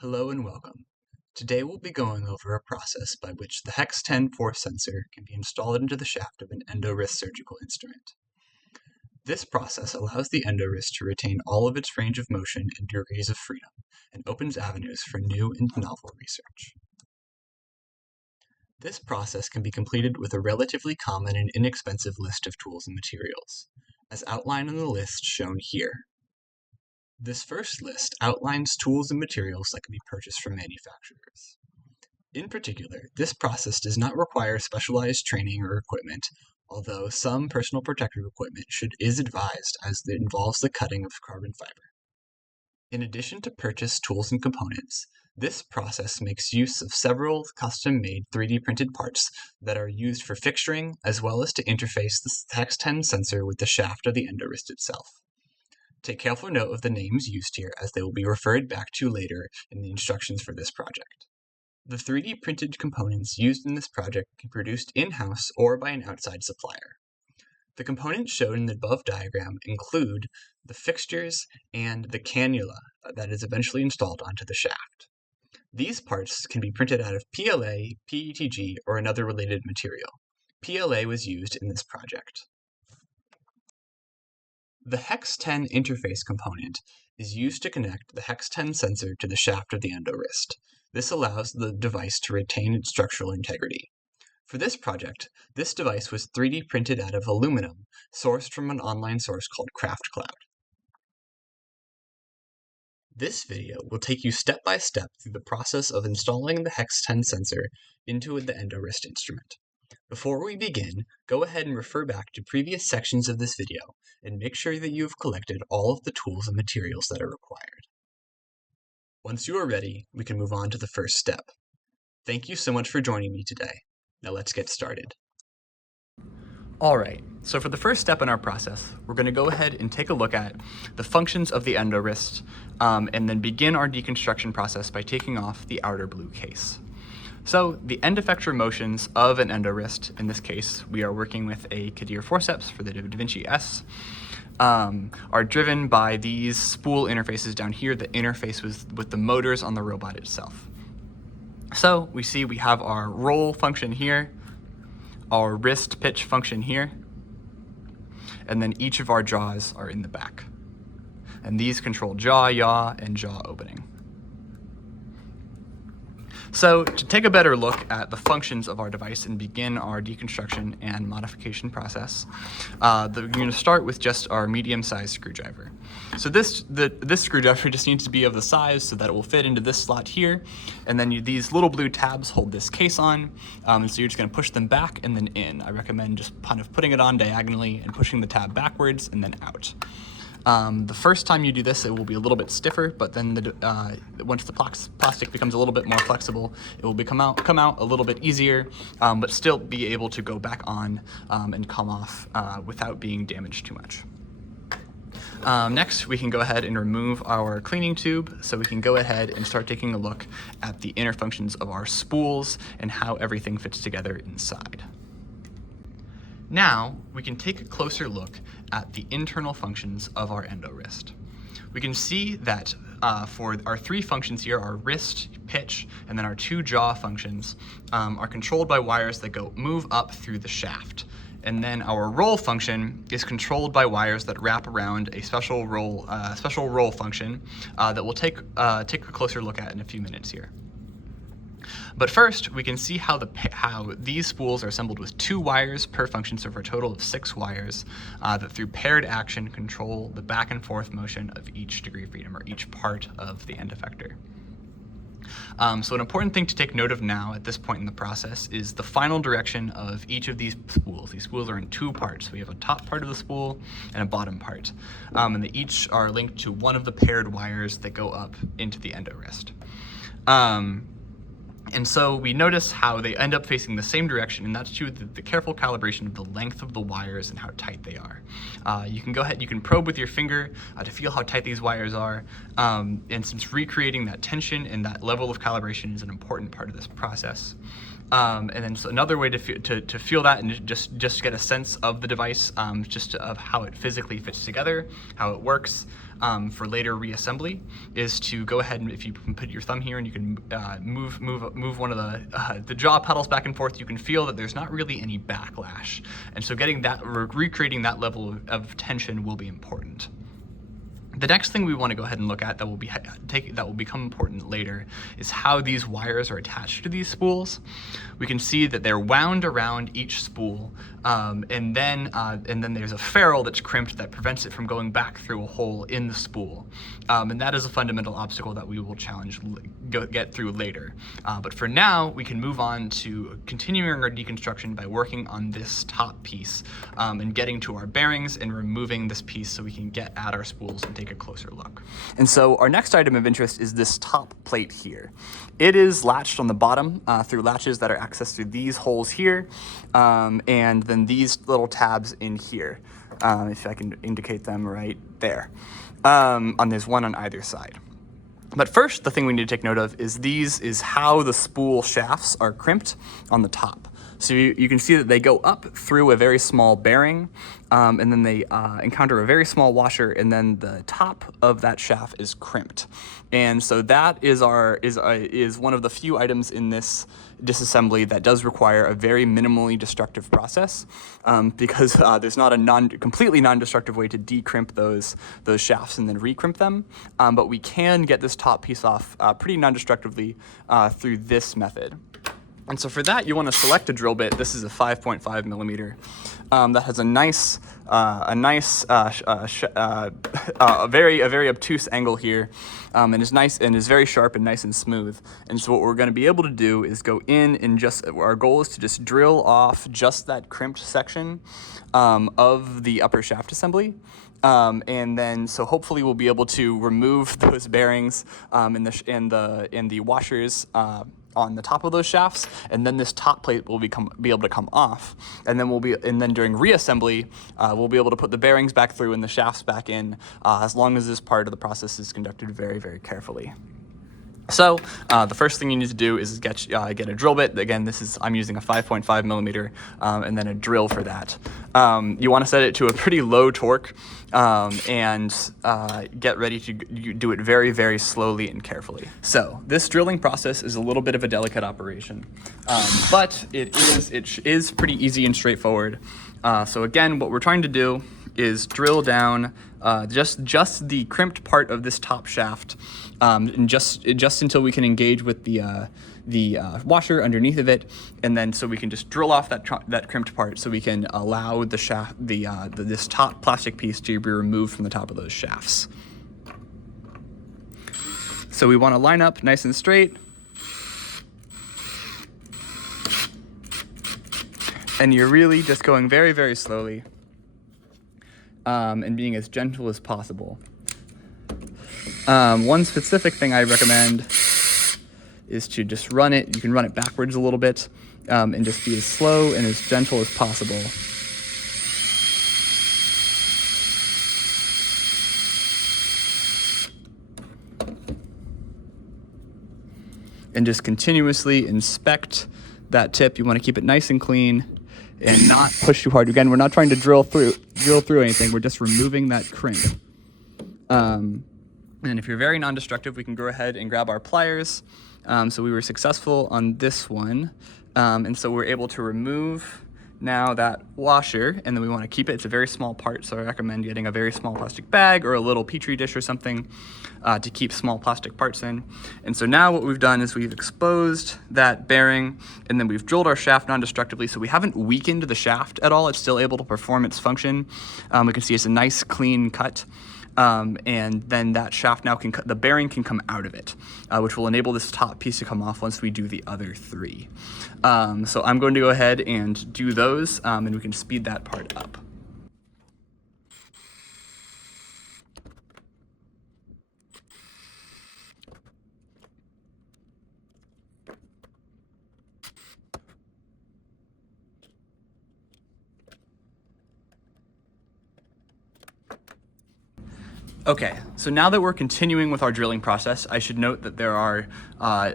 Hello and welcome. Today we'll be going over a process by which the HEX10 force sensor can be installed into the shaft of an EndoWrist surgical instrument. This process allows the EndoWrist to retain all of its range of motion and degrees of freedom, and opens avenues for new and novel research. This process can be completed with a relatively common and inexpensive list of tools and materials, as outlined in the list shown here. This first list outlines tools and materials that can be purchased from manufacturers. In particular, this process does not require specialized training or equipment, although some personal protective equipment is advised as it involves the cutting of carbon fiber. In addition to purchased tools and components, this process makes use of several custom-made 3D printed parts that are used for fixturing as well as to interface the HEX10 sensor with the shaft of the EndoWrist itself. Take careful note of the names used here as they will be referred back to later in the instructions for this project. The 3D printed components used in this project can be produced in-house or by an outside supplier. The components shown in the above diagram include the fixtures and the cannula that is eventually installed onto the shaft. These parts can be printed out of PLA, PETG, or another related material. PLA was used in this project. The HEX10 interface component is used to connect the HEX10 sensor to the shaft of the EndoWrist. This allows the device to retain its structural integrity. For this project, this device was 3D printed out of aluminum, sourced from an online source called CraftCloud. This video will take you step by step through the process of installing the HEX10 sensor into the EndoWrist instrument. Before we begin, go ahead and refer back to previous sections of this video and make sure that you have collected all of the tools and materials that are required. Once you are ready, we can move on to the first step. Thank you so much for joining me today. Now let's get started. Alright, so for the first step in our process, we're going to go ahead and take a look at the functions of the EndoWrist and then begin our deconstruction process by taking off the outer blue case. So the end effector motions of an EndoWrist, in this case we are working with a Kadir forceps for the Da Vinci S, are driven by these spool interfaces down here that interface with the motors on the robot itself. So we have our roll function here, our wrist pitch function here, and then each of our jaws are in the back. And these control jaw, yaw, and jaw opening. So to take a better look at the functions of our device and begin our deconstruction and modification process, we're going to start with just our medium-sized screwdriver. So this screwdriver just needs to be of the size so that it will fit into this slot here, and then these little blue tabs hold this case on, and so you're just going to push them back and then in. I recommend just kind of putting it on diagonally and pushing the tab backwards and then out. The first time you do this, it will be a little bit stiffer, but then once the plastic becomes a little bit more flexible, it will come out a little bit easier, but still be able to go back on and come off without being damaged too much. Next, we can go ahead and remove our cleaning tube, so we can go ahead and start taking a look at the inner functions of our spools and how everything fits together inside. Now, we can take a closer look at the internal functions of our EndoWrist. We can see that for our three functions here, our wrist, pitch, and then our two jaw functions are controlled by wires that move up through the shaft. And then our roll function is controlled by wires that wrap around a special roll function that we'll take a closer look at in a few minutes here. But first, we can see how these spools are assembled with 2 wires per function, so for a total of 6 wires that through paired action control the back and forth motion of each degree of freedom, or each part of the end effector. So an important thing to take note of now at this point in the process is the final direction of each of these spools. These spools are in 2 parts. We have a top part of the spool and a bottom part. And they each are linked to one of the paired wires that go up into the EndoWrist. And so we notice how they end up facing the same direction, and that's due to the careful calibration of the length of the wires and how tight they are. You can probe with your finger to feel how tight these wires are, and since recreating that tension and that level of calibration is an important part of this process, And then so another way to feel that and just get a sense of the device, just of how it physically fits together, how it works for later reassembly, is to go ahead and if you can put your thumb here and you can move one of the jaw pedals back and forth, you can feel that there's not really any backlash. And so getting that, recreating that level of tension will be important. The next thing we want to go ahead and look at that will become important later is how these wires are attached to these spools. We can see that they're wound around each spool, and then there's a ferrule that's crimped that prevents it from going back through a hole in the spool. And that is a fundamental obstacle that we will get through later. But for now, we can move on to continuing our deconstruction by working on this top piece and getting to our bearings and removing this piece so we can get at our spools and take a closer look. And so our next item of interest is this top plate here. It is latched on the bottom through latches that are accessed through these holes here, and then these little tabs in here, if I can indicate them right there. There's one on either side. But first, the thing we need to take note of is how the spool shafts are crimped on the top. So you can see that they go up through a very small bearing, and then they encounter a very small washer, and then the top of that shaft is crimped. And so that is one of the few items in this disassembly that does require a very minimally destructive process, because there's not a completely non-destructive way to decrimp those shafts and then recrimp them. But we can get this top piece off pretty non-destructively through this method. And so for that, you want to select a drill bit. This is a 5.5 millimeter that has a very obtuse angle here, and is nice and is very sharp and nice and smooth. And so what we're going to be able to do is go in and our goal is to just drill off just that crimped section of the upper shaft assembly. And then, so hopefully we'll be able to remove those bearings and the washers on the top of those shafts, and then this top plate will be able to come off, and then during reassembly, we'll be able to put the bearings back through and the shafts back in, as long as this part of the process is conducted very, very carefully. So the first thing you need to do is get a drill bit. Again, I'm using a 5.5 millimeter, and then a drill for that. You want to set it to a pretty low torque, and get ready to do it very, very slowly and carefully. So this drilling process is a little bit of a delicate operation, but it is pretty easy and straightforward. So again, what we're trying to do is drill down just the crimped part of this top shaft, and just until we can engage with the washer underneath of it, and then so we can just drill off that crimped part, so we can allow the shaft, this top plastic piece to be removed from the top of those shafts. So we want to line up nice and straight, and you're really just going very, very slowly, and being as gentle as possible. One specific thing I recommend is to just run it. You can run it backwards a little bit, and just be as slow and as gentle as possible. And just continuously inspect that tip. You want to keep it nice and clean and not push too hard. Again, we're not trying to drill through anything. We're just removing that crimp. And if you're very non-destructive, we can go ahead and grab our pliers. So we were successful on this one. And so we're able to remove now that washer, and then we want to keep it. It's a very small part, so I recommend getting a very small plastic bag or a little petri dish or something to keep small plastic parts in. And so now what we've done is we've exposed that bearing, and then we've drilled our shaft non-destructively, so we haven't weakened the shaft at all. It's still able to perform its function. We can see it's a nice clean cut. And then that shaft now the bearing can come out of it, which will enable this top piece to come off once we do the other three. So I'm going to go ahead and do those, and we can speed that part up. Okay, so now that we're continuing with our drilling process, I should note that there are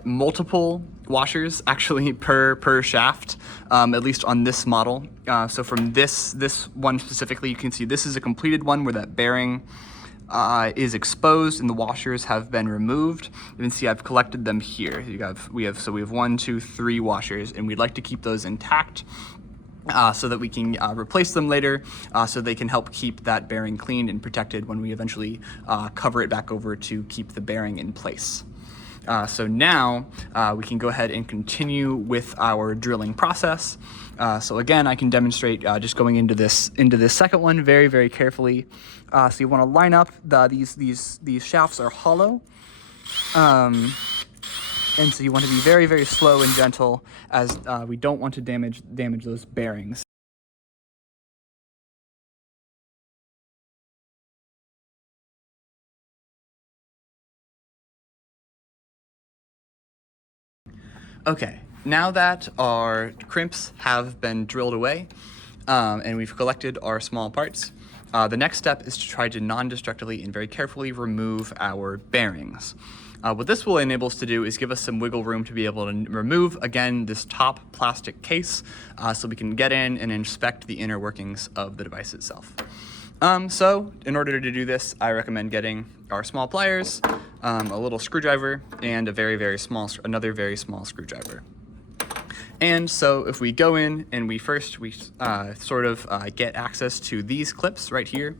multiple washers actually per shaft, at least on this model. So from this one specifically, you can see this is a completed one where that bearing is exposed and the washers have been removed. You can see I've collected them here. We have 1, 2, 3 washers, and we'd like to keep those intact. So that we can replace them later, so they can help keep that bearing clean and protected when we eventually cover it back over to keep the bearing in place. So now we can go ahead and continue with our drilling process. So again, I can demonstrate just going into this second one very carefully. So you want to line up these shafts are hollow. And so you want to be very slow and gentle, as we don't want to damage those bearings. Okay, now that our crimps have been drilled away and we've collected our small parts, the next step is to try to non-destructively and very carefully remove our bearings. What this will enable us to do is give us some wiggle room to be able to remove, again, this top plastic case so we can get in and inspect the inner workings of the device itself. So in order to do this, I recommend getting our small pliers, a little screwdriver, and another very small screwdriver. And so if we go in and we get access to these clips right here,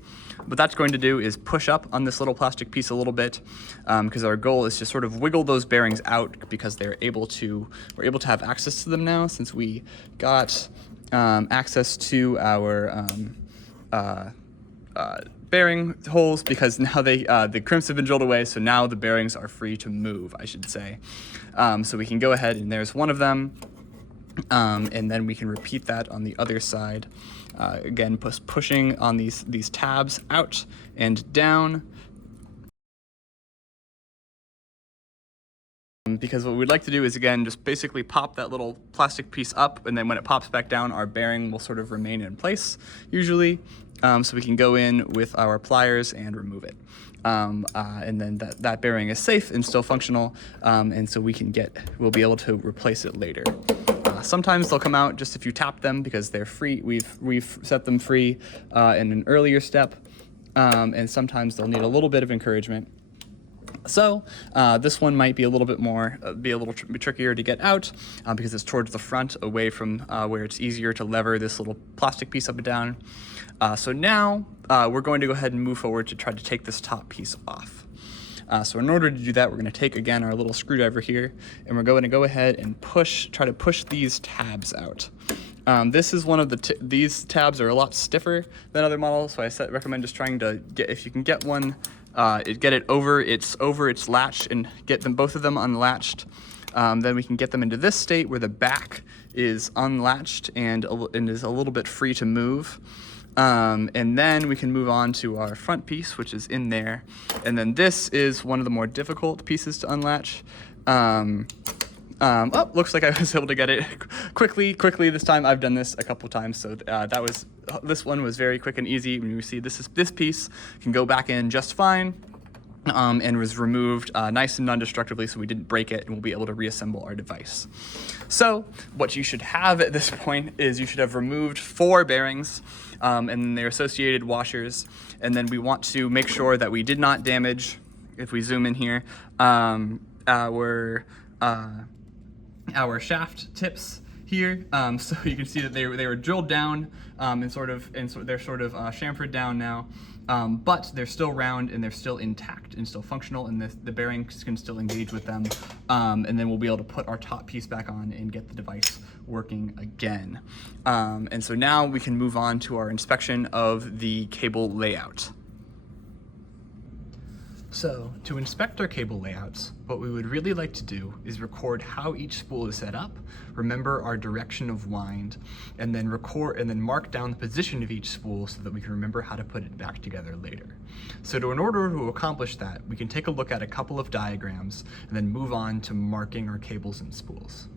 what that's going to do is push up on this little plastic piece a little bit, because our goal is to sort of wiggle those bearings out, because we're able to have access to them now since we got access to our bearing holes, because now the crimps have been drilled away, so now the bearings are free to move, I should say. So we can go ahead, and there's one of them, and then we can repeat that on the other side. Again, pushing on these tabs out and down. Because what we'd like to do is, again, just basically pop that little plastic piece up, and then when it pops back down, our bearing will sort of remain in place, usually. So we can go in with our pliers and remove it. And then that bearing is safe and still functional, and so we'll be able to replace it later. Sometimes they'll come out just if you tap them, because they're free. We've set them free in an earlier step, and sometimes they'll need a little bit of encouragement. So this one might be a little bit trickier to get out, because it's towards the front, away from where it's easier to lever this little plastic piece up and down. So now we're going to go ahead and move forward to try to take this top piece off. So in order to do that, we're going to take, again, our little screwdriver here, and we're going to go ahead and try to push these tabs out. This is one of these tabs are a lot stiffer than other models, so I recommend just trying to if you can get one, get it over its latch and get both of them unlatched. Then we can get them into this state where the back is unlatched and is a little bit free to move. And then we can move on to our front piece, which is in there. And then this is one of the more difficult pieces to unlatch. Looks like I was able to get it quickly this time. I've done this a couple times, so this one was very quick and easy. When you see this piece can go back in just fine. And was removed nice and non-destructively, so we didn't break it, and we'll be able to reassemble our device. So what you should have at this point is you should have removed 4 bearings and their associated washers, and then we want to make sure that we did not damage, if we zoom in here, our shaft tips here. So you can see that they were drilled down and they're sort of chamfered down now. But they're still round and they're still intact and still functional, and the bearings can still engage with them. And then we'll be able to put our top piece back on and get the device working again. And so now we can move on to our inspection of the cable layout. So to inspect our cable layouts, what we would really like to do is record how each spool is set up, remember our direction of wind, and then mark down the position of each spool so that we can remember how to put it back together later. So in order to accomplish that, we can take a look at a couple of diagrams and then move on to marking our cables and spools.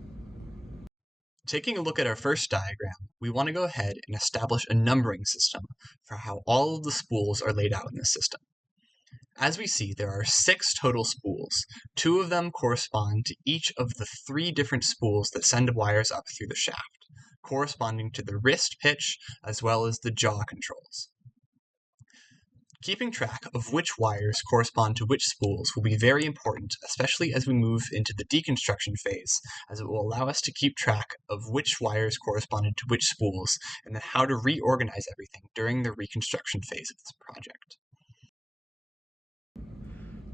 Taking a look at our first diagram, we want to go ahead and establish a numbering system for how all of the spools are laid out in this system. As we see, there are 6 total spools. 2 of them correspond to each of the 3 different spools that send wires up through the shaft, corresponding to the wrist pitch as well as the jaw controls. Keeping track of which wires correspond to which spools will be very important, especially as we move into the deconstruction phase, as it will allow us to keep track of which wires corresponded to which spools, and then how to reorganize everything during the reconstruction phase of this project.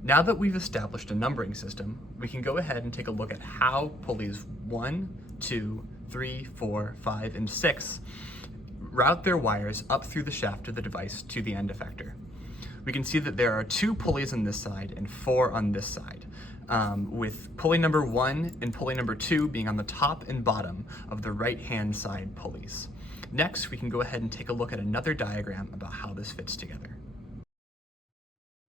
Now that we've established a numbering system, we can go ahead and take a look at how pulleys 1, 2, 3, 4, 5, and 6 route their wires up through the shaft of the device to the end effector. We can see that there are 2 pulleys on this side and 4 on this side, with pulley number 1 and pulley number 2 being on the top and bottom of the right-hand side pulleys. Next, we can go ahead and take a look at another diagram about how this fits together.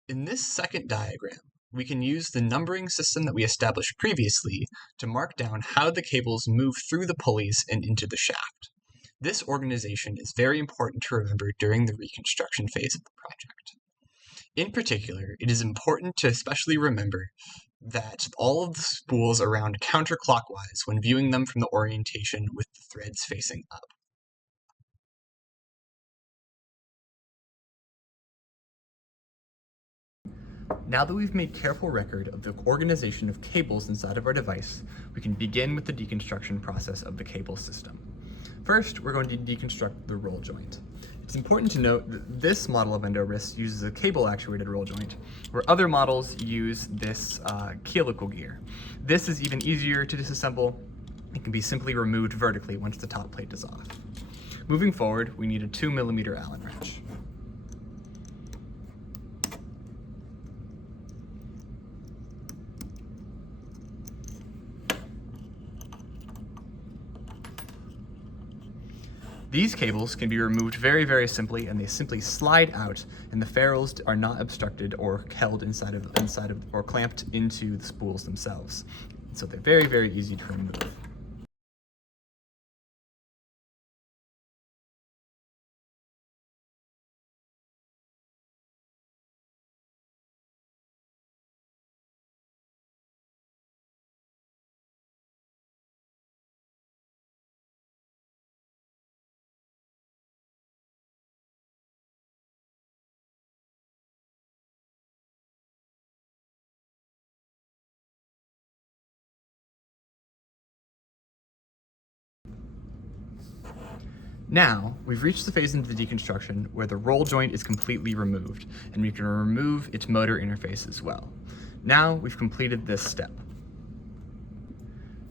In this second diagram, we can use the numbering system that we established previously to mark down how the cables move through the pulleys and into the shaft. This organization is very important to remember during the reconstruction phase of the project. In particular, it is important to especially remember that all of the spools are round counterclockwise when viewing them from the orientation with the threads facing up. Now that we've made careful record of the organization of cables inside of our device, we can begin with the deconstruction process of the cable system. First, we're going to deconstruct the roll joint. It's important to note that this model of EndoWrist uses a cable-actuated roll joint, where other models use this helical gear. This is even easier to disassemble. It can be simply removed vertically once the top plate is off. Moving forward, we need a 2mm Allen wrench. These cables can be removed very, very simply, and they simply slide out, and the ferrules are not obstructed or held inside of or clamped into the spools themselves. So they're very, very easy to remove. Now, we've reached the phase into the deconstruction where the roll joint is completely removed, and we can remove its motor interface as well. Now, we've completed this step.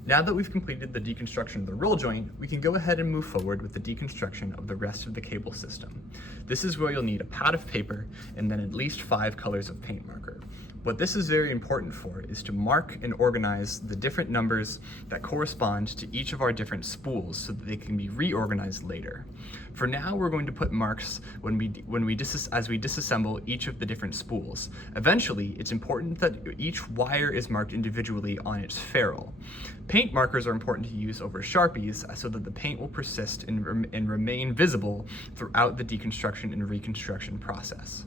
Now that we've completed the deconstruction of the roll joint, we can go ahead and move forward with the deconstruction of the rest of the cable system. This is where you'll need a pad of paper and then at least 5 colors of paint marker. What this is very important for is to mark and organize the different numbers that correspond to each of our different spools so that they can be reorganized later. For now, we're going to put marks as we disassemble each of the different spools. Eventually, it's important that each wire is marked individually on its ferrule. Paint markers are important to use over Sharpies so that the paint will persist and remain visible throughout the deconstruction and reconstruction process.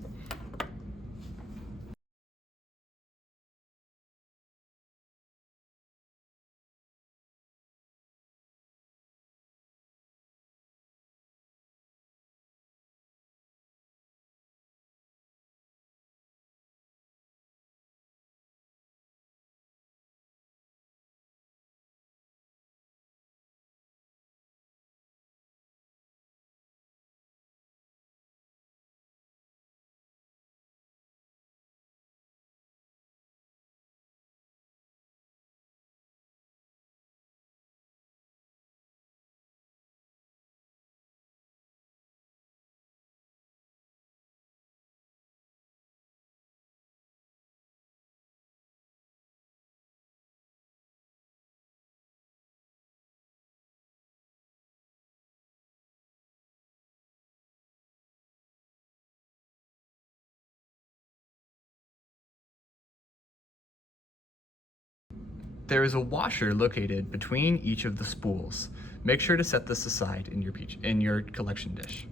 There is a washer located between each of the spools. Make sure to set this aside in your collection dish.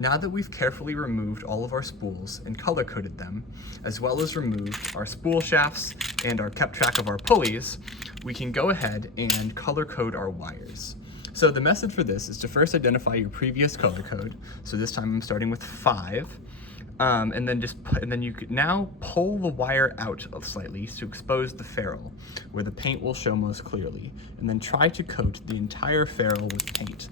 Now that we've carefully removed all of our spools and color-coded them, as well as removed our spool shafts and kept track of our pulleys, we can go ahead and color-code our wires. So the method for this is to first identify your previous color code. So this time I'm starting with 5. And then you could now pull the wire out slightly to expose the ferrule, where the paint will show most clearly, and then try to coat the entire ferrule with paint.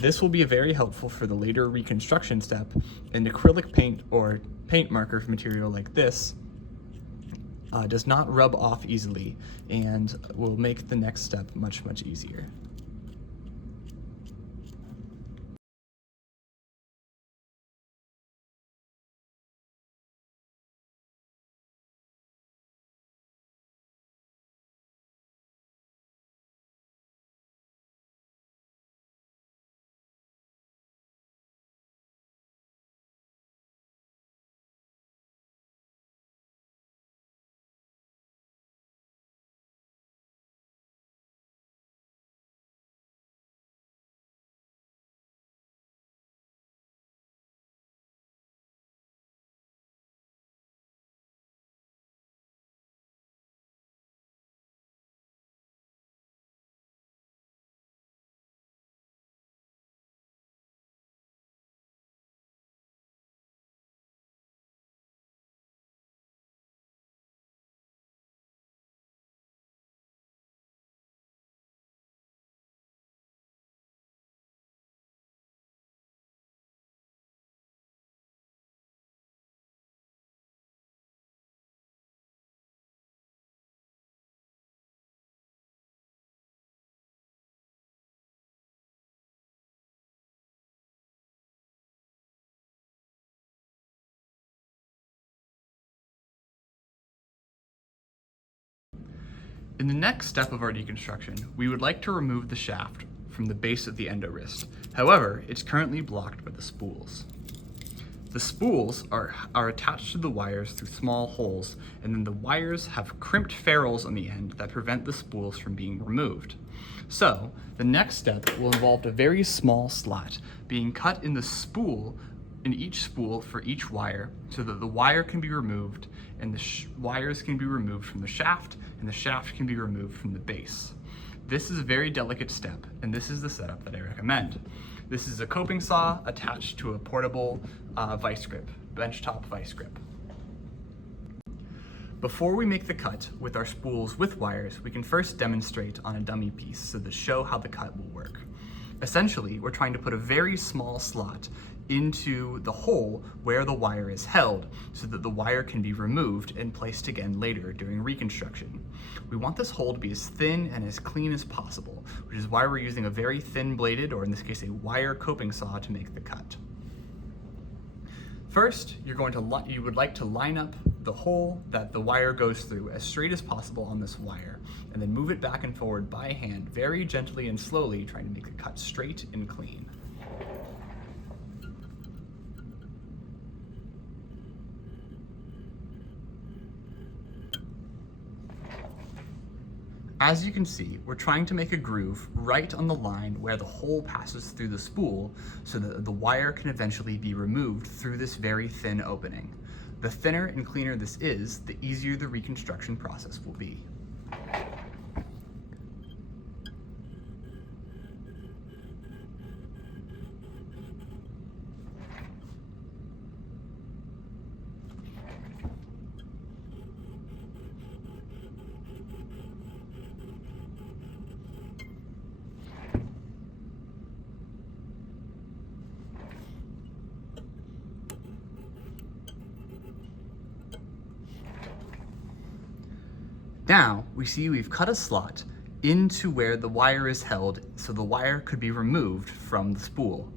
This will be very helpful for the later reconstruction step, and acrylic paint or paint marker material like this does not rub off easily and will make the next step much, much easier. In the next step of our deconstruction, we would like to remove the shaft from the base of the EndoWrist. However, it's currently blocked by the spools. The spools are attached to the wires through small holes, and then the wires have crimped ferrules on the end that prevent the spools from being removed. So, the next step will involve a very small slot being cut in each spool for each wire, so that the wire can be removed and the wires can be removed from the shaft, and the shaft can be removed from the base. This is a very delicate step, and this is the setup that I recommend. This is a coping saw attached to a portable vice grip, benchtop vice grip. Before we make the cut with our spools with wires, we can first demonstrate on a dummy piece so to show how the cut will work. Essentially, we're trying to put a very small slot into the hole where the wire is held so that the wire can be removed and placed again later during reconstruction. We want this hole to be as thin and as clean as possible, which is why we're using a very thin bladed, or in this case a wire coping saw, to make the cut. First, you would like to line up the hole that the wire goes through as straight as possible on this wire, and then move it back and forward by hand, very gently and slowly, trying to make the cut straight and clean. As you can see, we're trying to make a groove right on the line where the hole passes through the spool so that the wire can eventually be removed through this very thin opening. The thinner and cleaner this is, the easier the reconstruction process will be. Now, we see we've cut a slot into where the wire is held so the wire could be removed from the spool.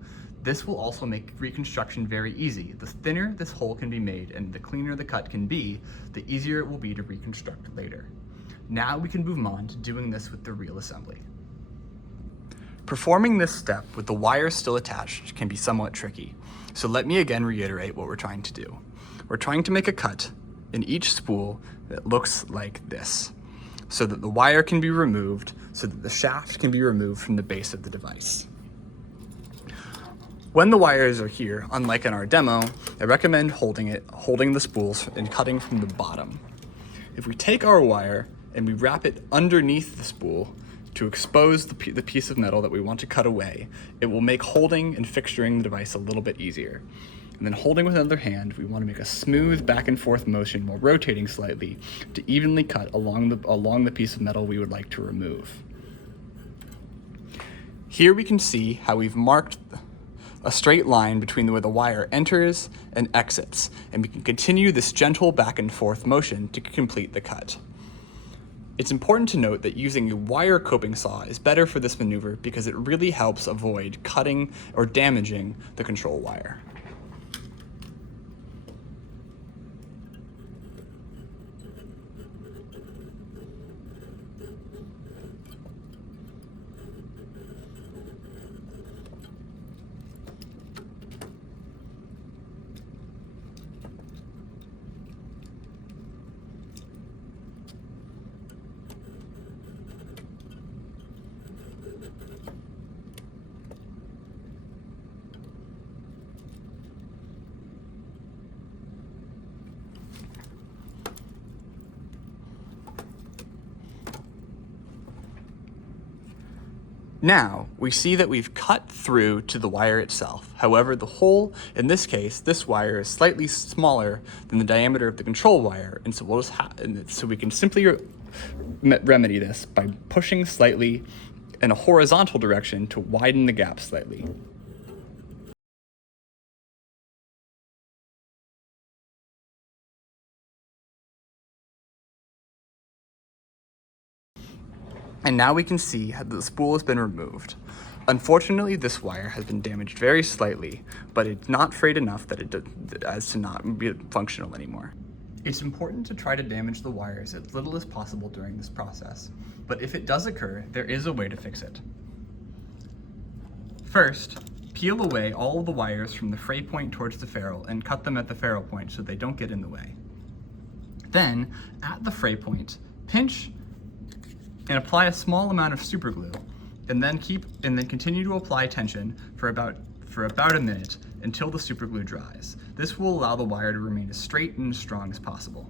This will also make reconstruction very easy. The thinner this hole can be made and the cleaner the cut can be, the easier it will be to reconstruct later. Now we can move on to doing this with the real assembly. Performing this step with the wire still attached can be somewhat tricky, so let me again reiterate what we're trying to do. We're trying to make a cut in each spool that looks like this, so that the wire can be removed, so that the shaft can be removed from the base of the device. When the wires are here, unlike in our demo, I recommend holding the spools and cutting from the bottom. If we take our wire and we wrap it underneath the spool to expose the piece of metal that we want to cut away, it will make holding and fixturing the device a little bit easier. And then holding with another hand, we want to make a smooth back and forth motion while rotating slightly to evenly cut along the piece of metal we would like to remove. Here we can see how we've marked a straight line between where the wire enters and exits, and we can continue this gentle back and forth motion to complete the cut. It's important to note that using a wire coping saw is better for this maneuver because it really helps avoid cutting or damaging the control wire. Now, we see that we've cut through to the wire itself. However, the hole, in this case, this wire is slightly smaller than the diameter of the control wire, and so so we can simply remedy this by pushing slightly in a horizontal direction to widen the gap slightly. And now we can see how the spool has been removed. Unfortunately, this wire has been damaged very slightly, but it's not frayed enough as to not be functional anymore. It's important to try to damage the wires as little as possible during this process, but if it does occur, there is a way to fix it. First, peel away all of the wires from the fray point towards the ferrule and cut them at the ferrule point so they don't get in the way. Then, at the fray point, pinch and apply a small amount of super glue, and then continue to apply tension for about a minute until the super glue dries. This will allow the wire to remain as straight and as strong as possible.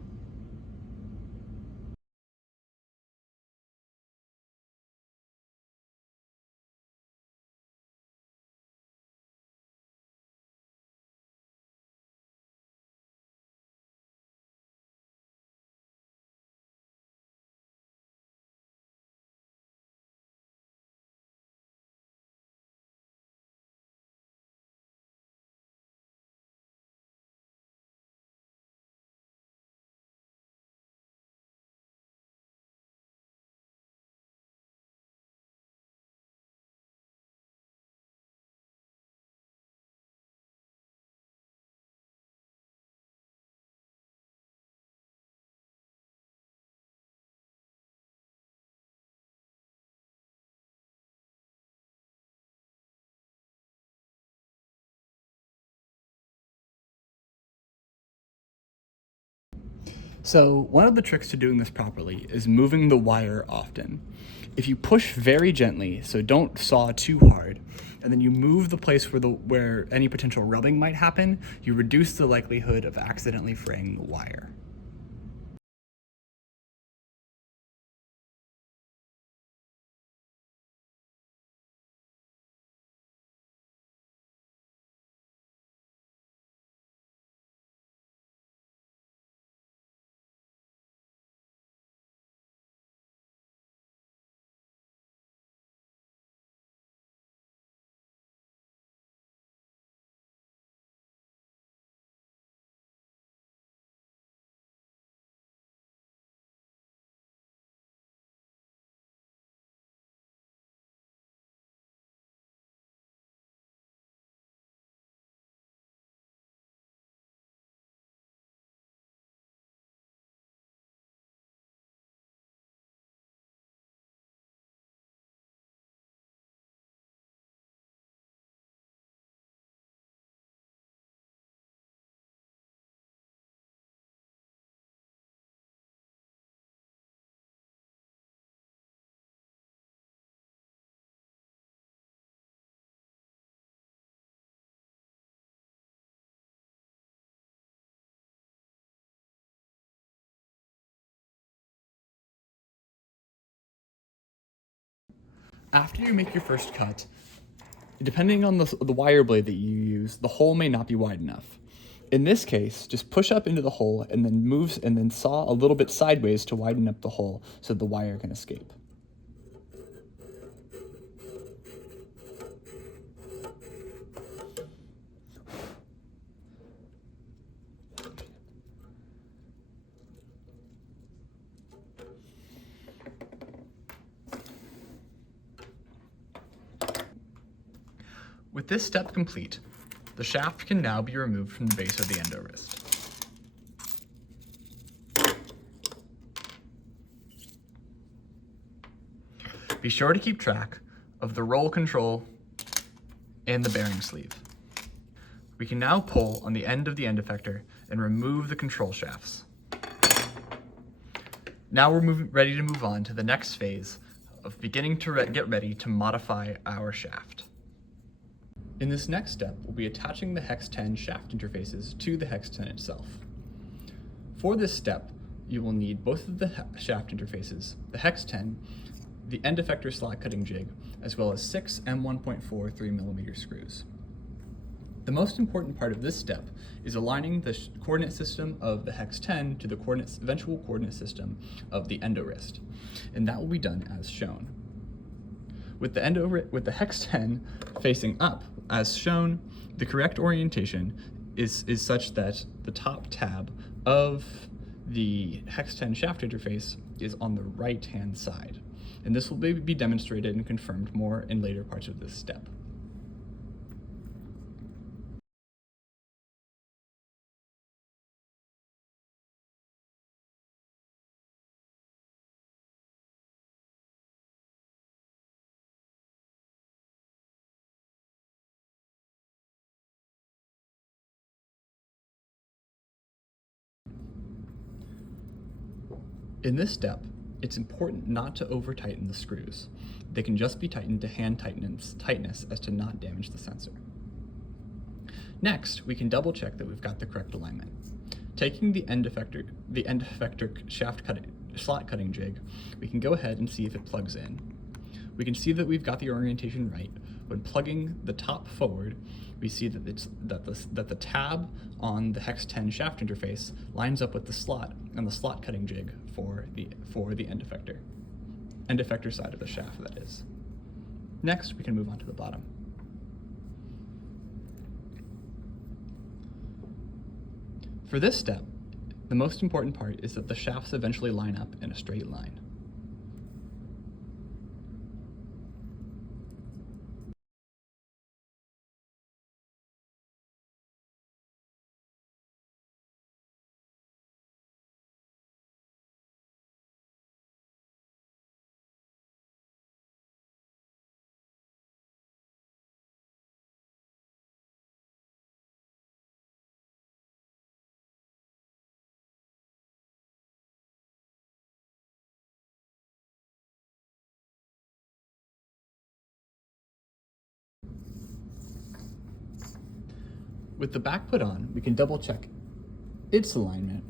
So one of the tricks to doing this properly is moving the wire often. If you push very gently, so don't saw too hard, and then you move the place where any potential rubbing might happen, you reduce the likelihood of accidentally fraying the wire. After you make your first cut, depending on the wire blade that you use, the hole may not be wide enough. In this case, just push up into the hole and then saw a little bit sideways to widen up the hole so the wire can escape. With this step complete, the shaft can now be removed from the base of the EndoWrist. Be sure to keep track of the roll control and the bearing sleeve. We can now pull on the end of the end effector and remove the control shafts. Now we're ready to move on to the next phase of beginning to get ready to modify our shaft. In this next step, we'll be attaching the HEX10 shaft interfaces to the HEX10 itself. For this step, you will need both of the shaft interfaces, the HEX10, the end effector slot cutting jig, as well as 6 M1.4 3mm screws. The most important part of this step is aligning the coordinate system of the HEX10 to the eventual coordinate system of the EndoWrist, and that will be done as shown. With the HEX10 facing up, as shown, the correct orientation is such that the top tab of the HEX10 shaft interface is on the right-hand side. And this will be demonstrated and confirmed more in later parts of this step. In this step, it's important not to over-tighten the screws. They can just be tightened to hand tightness as to not damage the sensor. Next, we can double check that we've got the correct alignment. Taking the end effector slot cutting jig, we can go ahead and see if it plugs in. We can see that we've got the orientation right. When plugging the top forward, we see that the tab on the HEX10 shaft interface lines up with the slot and the slot cutting jig for the end effector side of the shaft, that is. Next, we can move on to the bottom. For this step, the most important part is that the shafts eventually line up in a straight line. With the back put on, we can double check its alignment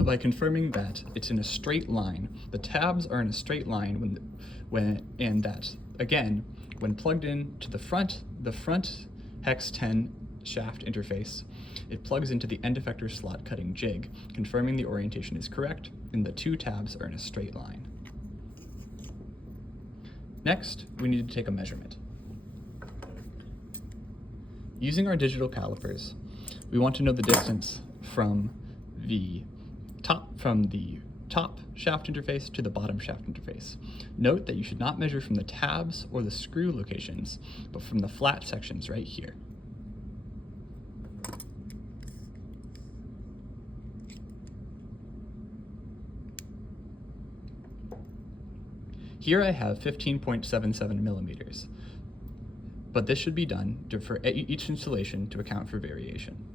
by confirming that it's in a straight line. The tabs are in a straight line and that, again, when plugged in to the front HEX10 shaft interface, it plugs into the end effector slot cutting jig, confirming the orientation is correct and the two tabs are in a straight line. Next, we need to take a measurement. Using our digital calipers, we want to know the distance from the top shaft interface to the bottom shaft interface. Note that you should not measure from the tabs or the screw locations, but from the flat sections right here. Here I have 15.77 millimeters. But this should be done for each installation to account for variation.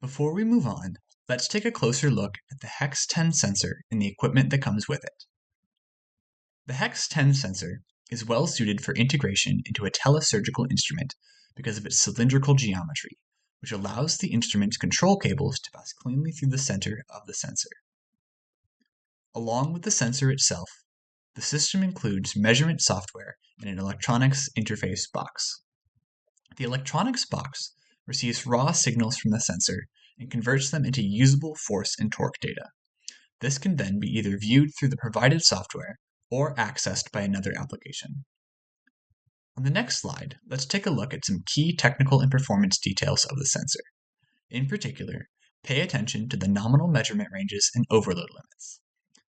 Before we move on, let's take a closer look at the HEX10 sensor and the equipment that comes with it. The HEX10 sensor is well suited for integration into a telesurgical instrument because of its cylindrical geometry, which allows the instrument's control cables to pass cleanly through the center of the sensor. Along with the sensor itself, the system includes measurement software and an electronics interface box. The electronics box receives raw signals from the sensor and converts them into usable force and torque data. This can then be either viewed through the provided software or accessed by another application. On the next slide, let's take a look at some key technical and performance details of the sensor. In particular, pay attention to the nominal measurement ranges and overload limits.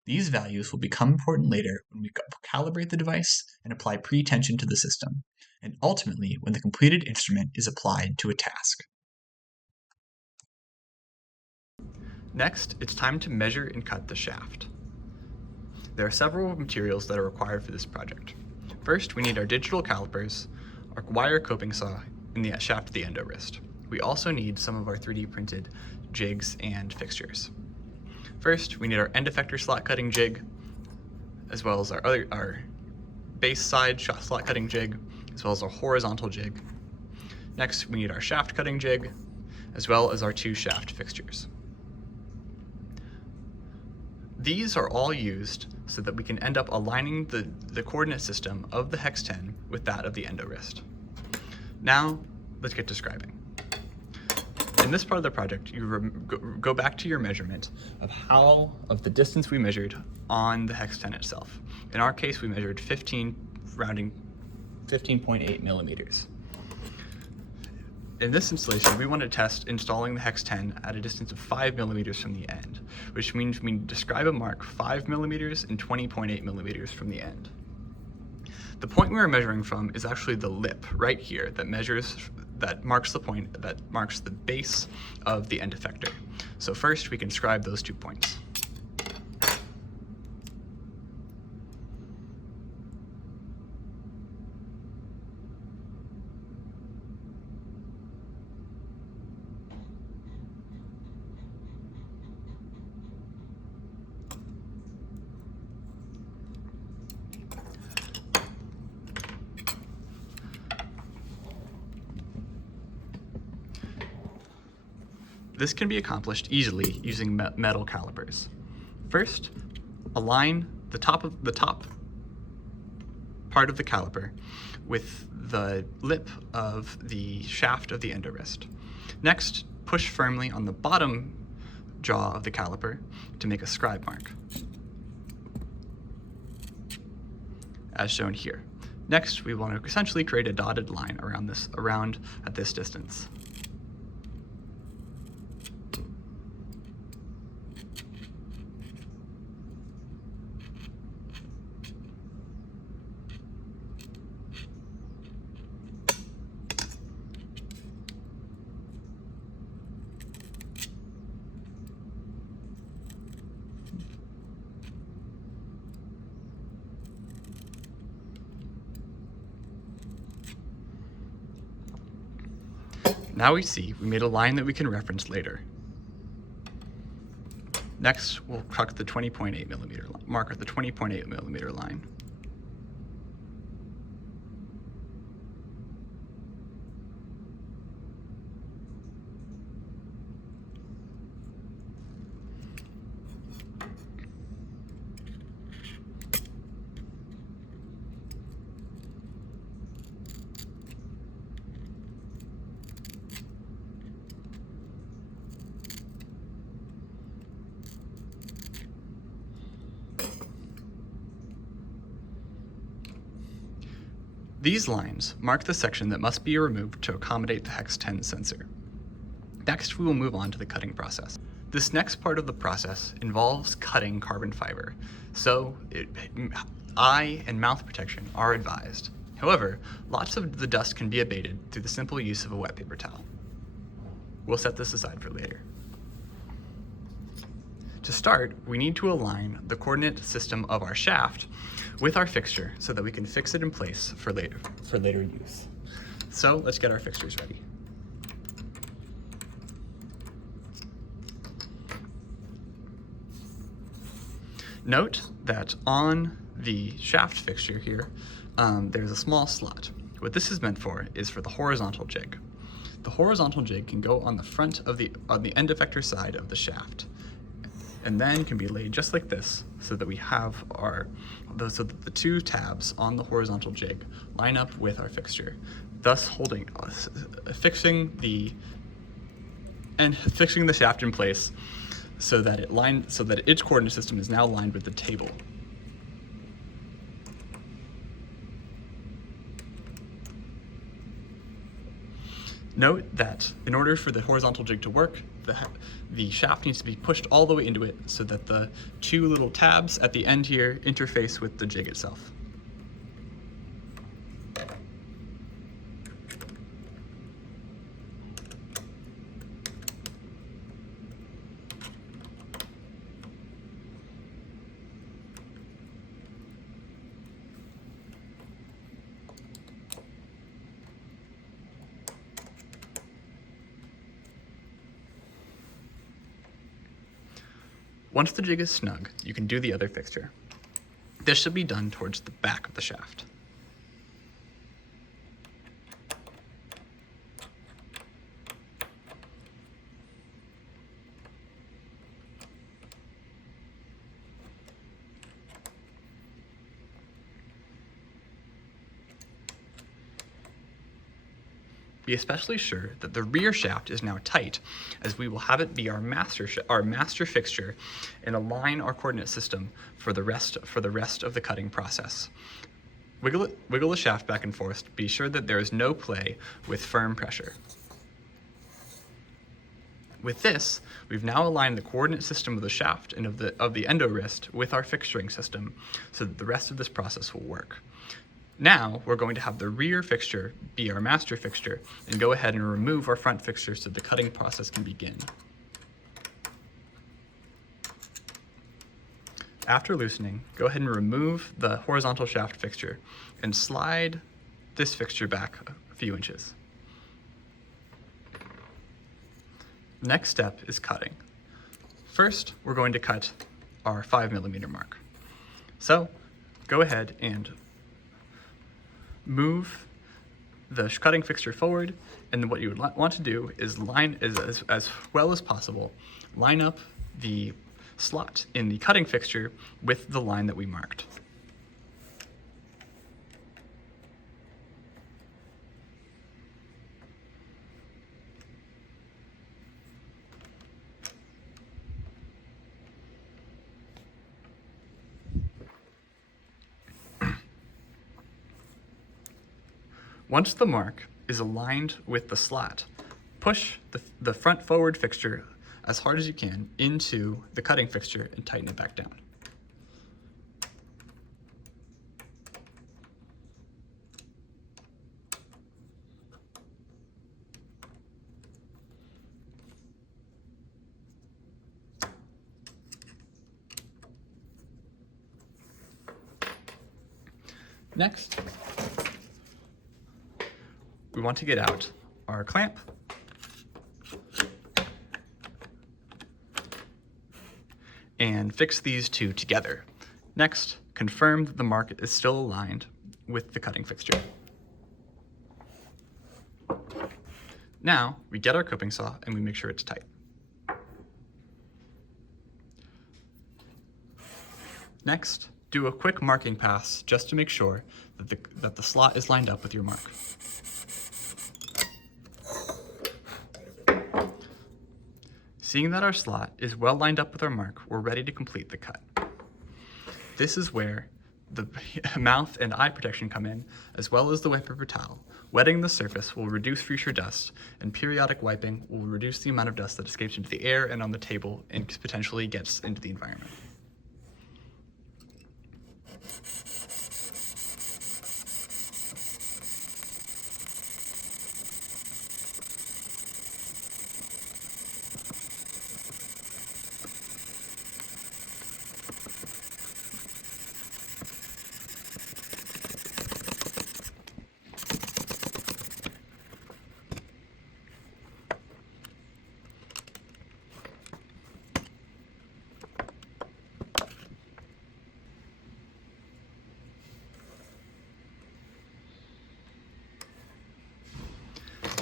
These values will become important later when we calibrate the device and apply pre-tension to the system, and ultimately when the completed instrument is applied to a task. Next, it's time to measure and cut the shaft. There are several materials that are required for this project. First, we need our digital calipers, our wire coping saw, and the shaft of the EndoWrist. We also need some of our 3D printed jigs and fixtures. First, we need our end effector slot cutting jig, as well as our base side slot cutting jig, as well as our horizontal jig. Next, we need our shaft cutting jig, as well as our 2 shaft fixtures. These are all used so that we can end up aligning the coordinate system of the HEX10 with that of the EndoWrist. Now, let's get describing. In this part of the project, you go back to your measurement of the distance we measured on the HEX10 itself. In our case, we measured 15.8 millimeters. In this installation, we want to test installing the HEX10 at a distance of 5 millimeters from the end, which means we describe a mark 5 millimeters and 20.8 millimeters from the end. The point we are measuring from is actually the lip right here that marks the point that marks the base of the end effector. So first we can describe those 2 points. This can be accomplished easily using metal calipers. First, align the top part of the caliper with the lip of the shaft of the EndoWrist. Next, push firmly on the bottom jaw of the caliper to make a scribe mark, as shown here. Next, we want to essentially create a dotted line around at this distance. Now we see we made a line that we can reference later. Next, we'll cut the 20.8 millimeter mark at the 20.8 millimeter line. These lines mark the section that must be removed to accommodate the HEX10 sensor. Next, we will move on to the cutting process. This next part of the process involves cutting carbon fiber, so eye and mouth protection are advised. However, lots of the dust can be abated through the simple use of a wet paper towel. We'll set this aside for later. To start, we need to align the coordinate system of our shaft with our fixture so that we can fix it in place for later use. So let's get our fixtures ready. Note that on the shaft fixture here, there's a small slot. What this is meant for is for the horizontal jig. The horizontal jig can go on the front of the end effector side of the shaft. and then can be laid just like this so that we have so that the two tabs on the horizontal jig line up with our fixture, thus fixing the shaft in place so that its coordinate system is now lined with the table. Note that in order for the horizontal jig to work, the shaft needs to be pushed all the way into it so that the two little tabs at the end here interface with the jig itself. Once the jig is snug, you can do the other fixture. This should be done towards the back of the shaft. Be especially sure that the rear shaft is now tight, as we will have it be our master fixture and align our coordinate system for the rest of the cutting process. Wiggle the shaft back and forth to be sure that there is no play with firm pressure. With this, we've now aligned the coordinate system of the shaft and of the EndoWrist with our fixturing system so that the rest of this process will work. Now we're going to have the rear fixture be our master fixture and go ahead and remove our front fixture so the cutting process can begin. After loosening, go ahead and remove the horizontal shaft fixture and slide this fixture back a few inches. Next step is cutting. First, we're going to cut our 5mm mark. So go ahead and move the cutting fixture forward, and then what you would want to do is as well as possible, line up the slot in the cutting fixture with the line that we marked. Once the mark is aligned with the slot, push the front forward fixture as hard as you can into the cutting fixture and tighten it back down. Next, we want to get out our clamp and fix these two together. Next, confirm that the mark is still aligned with the cutting fixture. Now, we get our coping saw and we make sure it's tight. Next, do a quick marking pass just to make sure that the slot is lined up with your mark. Seeing that our slot is well lined up with our mark, we're ready to complete the cut. This is where the mouth and eye protection come in, as well as the wet paper towel. Wetting the surface will reduce future dust, and periodic wiping will reduce the amount of dust that escapes into the air and on the table and potentially gets into the environment.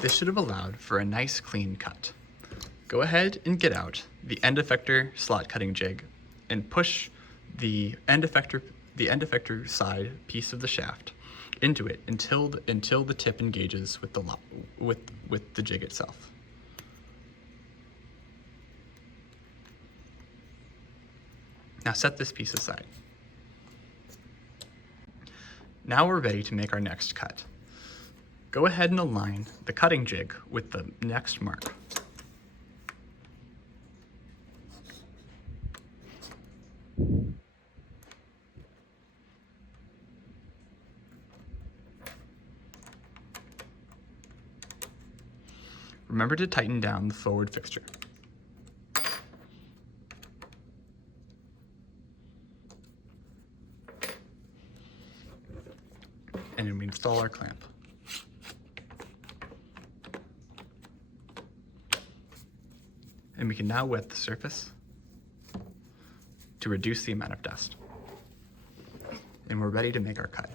This should have allowed for a nice clean cut. Go ahead and get out the end effector slot cutting jig and push the end effector side piece of the shaft into it until the tip engages with the jig itself. Now set this piece aside. Now we're ready to make our next cut. Go ahead and align the cutting jig with the next mark. Remember to tighten down the forward fixture. And then we install our clamp. And we can now wet the surface to reduce the amount of dust. And we're ready to make our cut.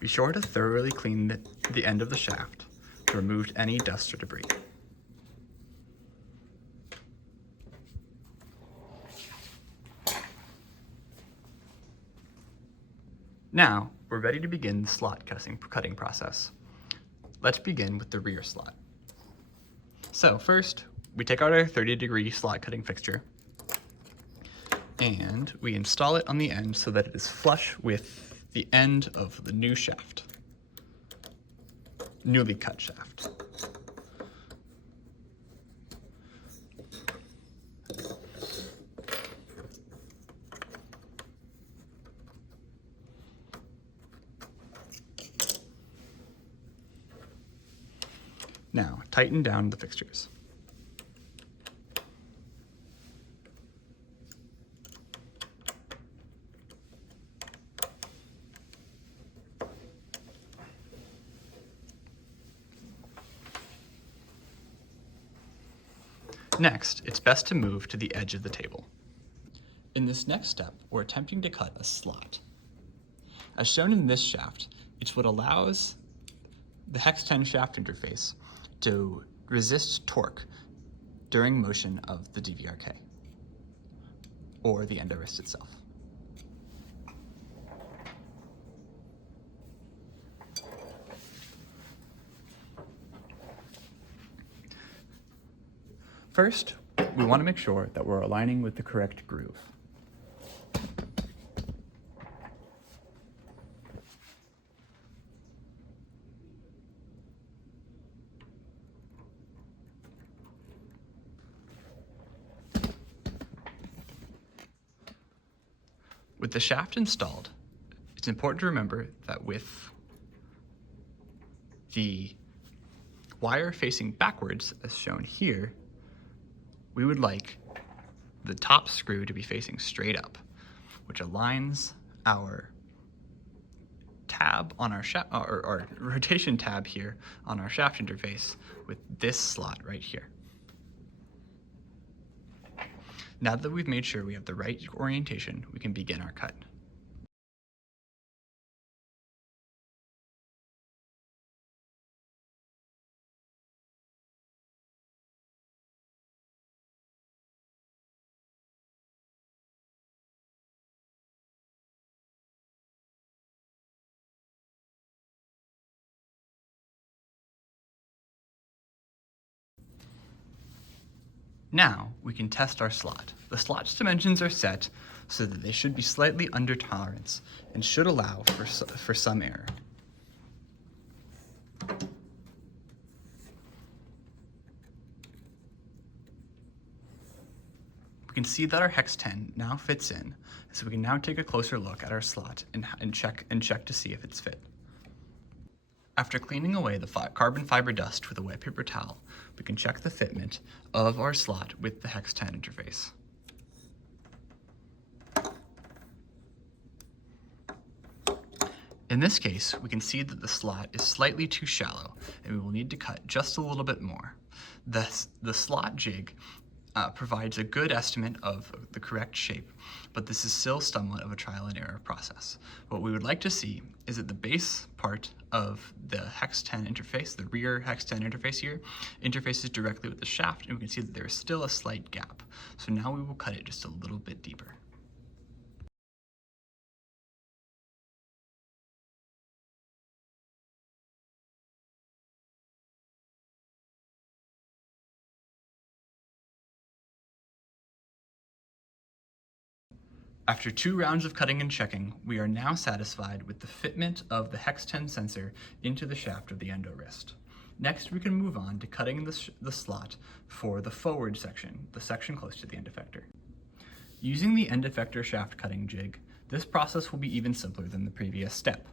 Be sure to thoroughly clean the end of the shaft to remove any dust or debris. Now, we're ready to begin the slot cutting process. Let's begin with the rear slot. So first, we take out our 30-degree slot cutting fixture and we install it on the end so that it is flush with the end of the new shaft, newly cut shaft. Now, tighten down the fixtures. Next, it's best to move to the edge of the table. In this next step, we're attempting to cut a slot. As shown in this shaft, it's what allows the HEX10 shaft interface to resist torque during motion of the DVRK, or the EndoWrist itself. First, we want to make sure that we're aligning with the correct groove. With the shaft installed, it's important to remember that with the wire facing backwards, as shown here, we would like the top screw to be facing straight up, which aligns our tab on our shaft, or rotation tab here on our shaft interface with this slot right here. Now that we've made sure we have the right orientation, we can begin our cut. Now we can test our slot. The slot's dimensions are set so that they should be slightly under tolerance and should allow for some error. We can see that our HEX10 now fits in, so we can now take a closer look at our slot and check to see if it's fit. After cleaning away the carbon fiber dust with a wet paper towel, we can check the fitment of our slot with the HEX10 interface. In this case, we can see that the slot is slightly too shallow, and we will need to cut just a little bit more. The slot jig provides a good estimate of the correct shape, but this is still somewhat of a trial and error process. What we would like to see is that the base part of the HEX10 interface, the rear HEX10 interface here, interfaces directly with the shaft, and we can see that there is still a slight gap. So now we will cut it just a little bit deeper. After 2 rounds of cutting and checking, we are now satisfied with the fitment of the HEX10 sensor into the shaft of the EndoWrist. Next, we can move on to cutting the slot for the forward section, the section close to the end effector. Using the end effector shaft cutting jig, this process will be even simpler than the previous step.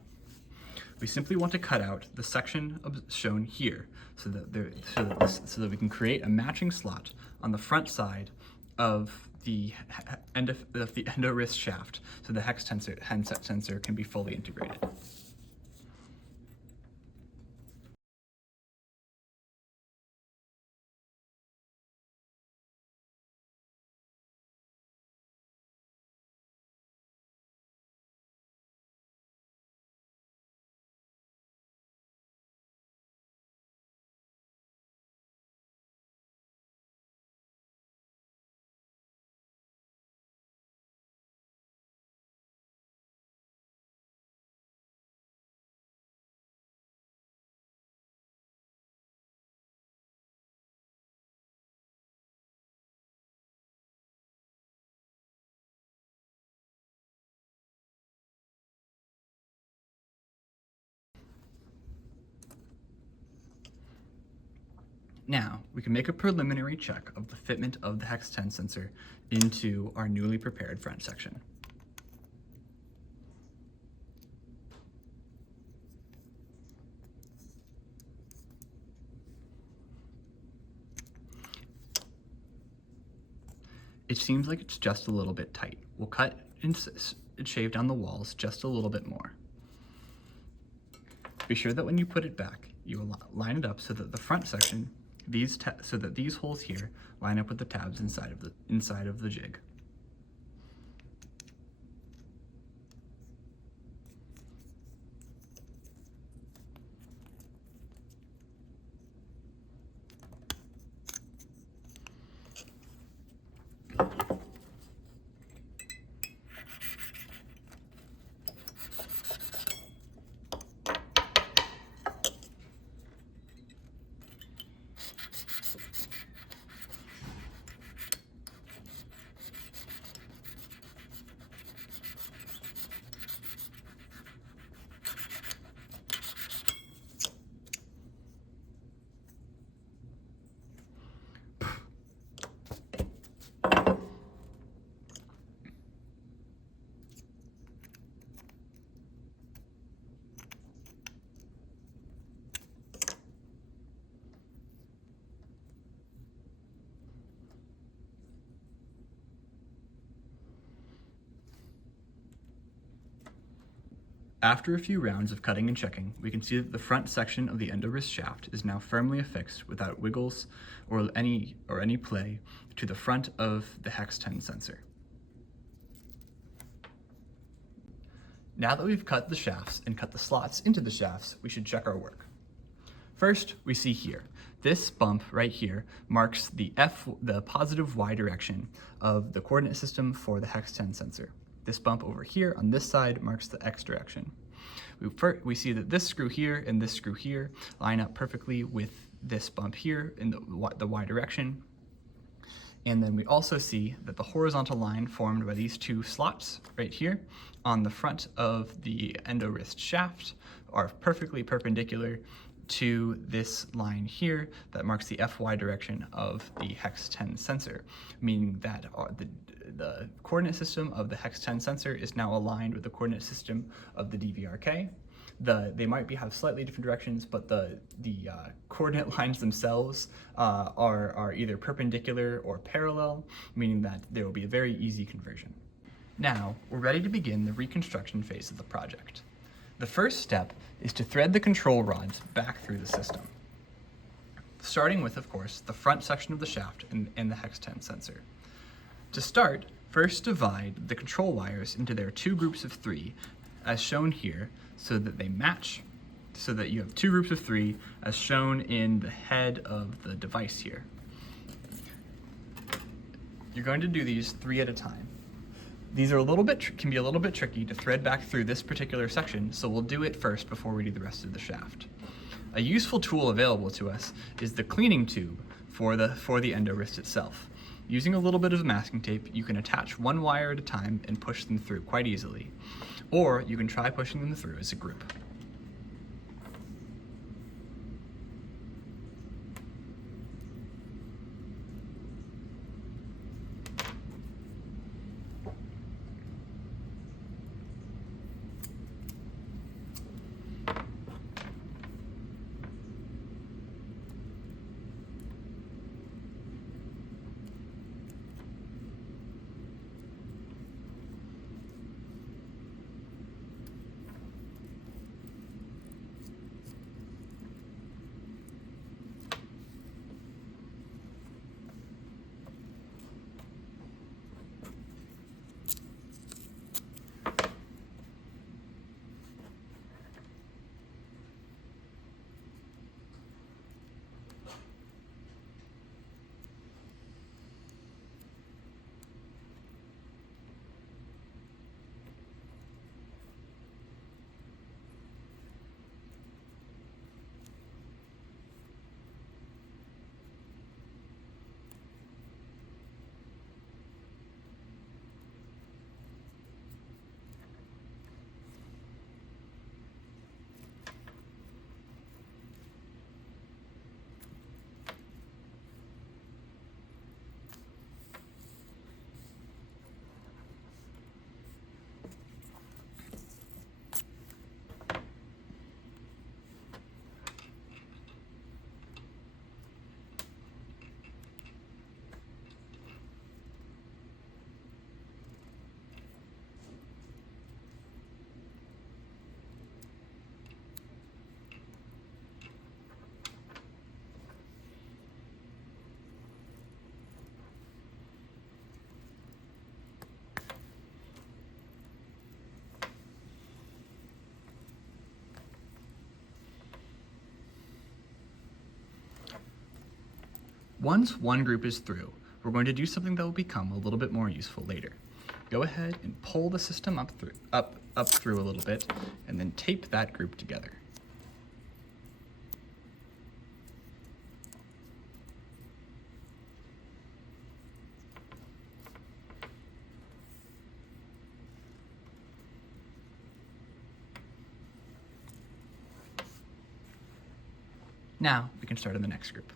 We simply want to cut out the section shown here so that we can create a matching slot on the front side of the EndoWrist shaft, so the HEX10 sensor can be fully integrated. Now, we can make a preliminary check of the fitment of the HEX10 sensor into our newly prepared front section. It seems like it's just a little bit tight. We'll cut and shave down the walls just a little bit more. Be sure that when you put it back, you will line it up so that the front section, so that these holes here line up with the tabs inside of the jig. After a few rounds of cutting and checking, we can see that the front section of the EndoWrist shaft is now firmly affixed without wiggles or any play to the front of the HEX10 sensor. Now that we've cut the shafts and cut the slots into the shafts, we should check our work. First, we see here, this bump right here marks the positive Y direction of the coordinate system for the HEX10 sensor. This bump over here on this side marks the X direction. We see that this screw here and this screw here line up perfectly with this bump here in the Y direction. And then we also see that the horizontal line formed by these two slots right here on the front of the EndoWrist shaft are perfectly perpendicular to this line here that marks the FY direction of the HEX10 sensor, meaning that the coordinate system of the HEX10 sensor is now aligned with the coordinate system of the DVRK. They might have slightly different directions, but the coordinate lines themselves are either perpendicular or parallel, meaning that there will be a very easy conversion. Now, we're ready to begin the reconstruction phase of the project. The first step is to thread the control rods back through the system, starting with, of course, the front section of the shaft and the HEX10 sensor. To start, first divide the control wires into their two groups of three, as shown here, so that they match, so that you have two groups of three, as shown in the head of the device here. You're going to do these 3 at a time. These are can be a little bit tricky to thread back through this particular section, so we'll do it first before we do the rest of the shaft. A useful tool available to us is the cleaning tube for the EndoWrist itself. Using a little bit of masking tape, you can attach one wire at a time and push them through quite easily. Or you can try pushing them through as a group. Once one group is through, we're going to do something that will become a little bit more useful later. Go ahead and pull the system up through a little bit, and then tape that group together. Now we can start on the next group.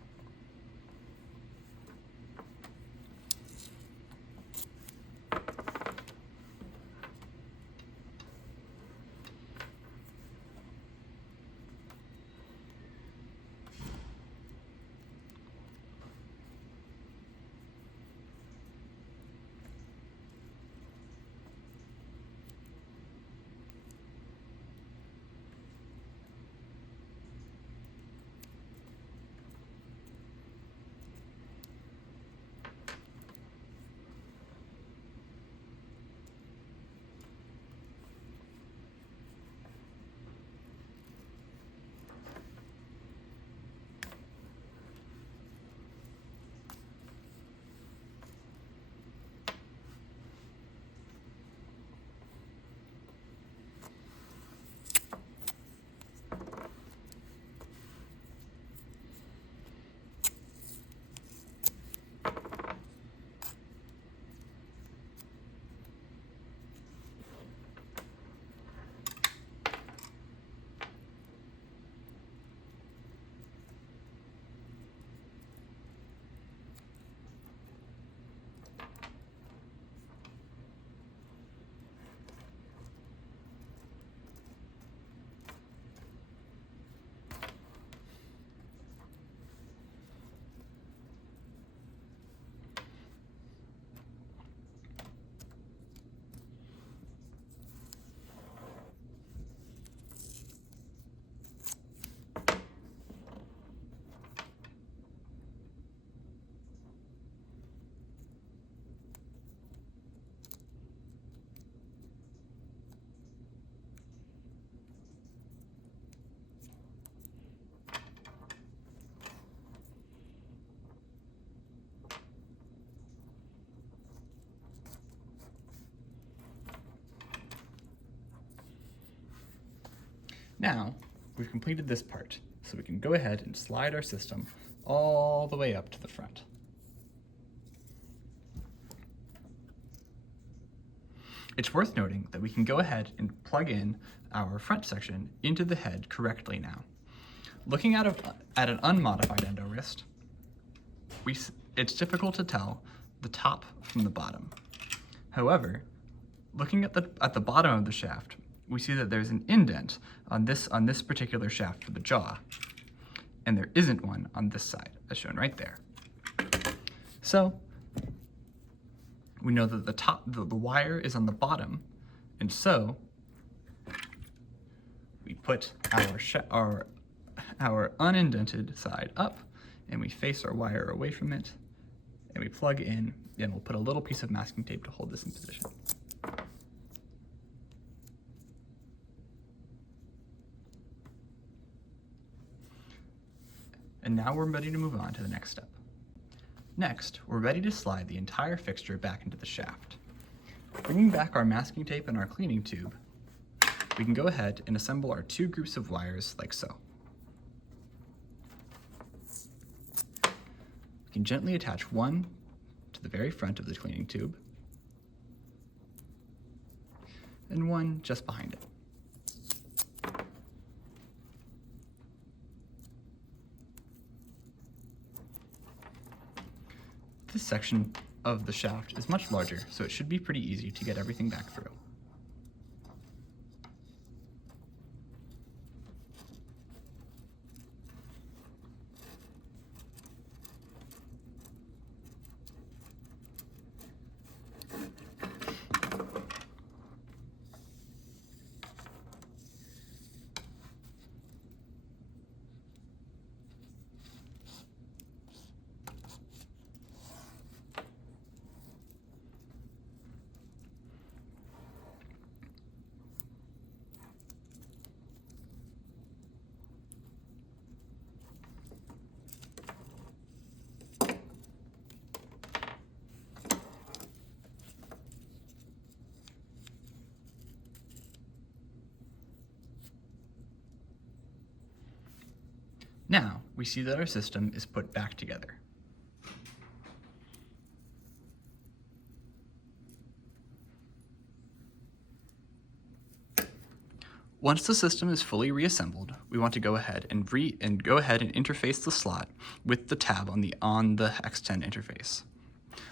Now, we've completed this part, so we can go ahead and slide our system all the way up to the front. It's worth noting that we can go ahead and plug in our front section into the head correctly now. Looking at an unmodified EndoWrist, it's difficult to tell the top from the bottom. However, looking at the bottom of the shaft, we see that there's an indent on this particular shaft for the jaw, and there isn't one on this side, as shown right there. So we know that the wire is on the bottom, and so we put our unindented side up, and we face our wire away from it, and we plug in, and we'll put a little piece of masking tape to hold this in position. And now we're ready to move on to the next step. Next, we're ready to slide the entire fixture back into the shaft. Bringing back our masking tape and our cleaning tube, we can go ahead and assemble our two groups of wires like so. We can gently attach one to the very front of the cleaning tube and one just behind it. This section of the shaft is much larger, so it should be pretty easy to get everything back through. Now, we see that our system is put back together. Once the system is fully reassembled, we want to go ahead and interface the slot with the tab on the HEX10 interface.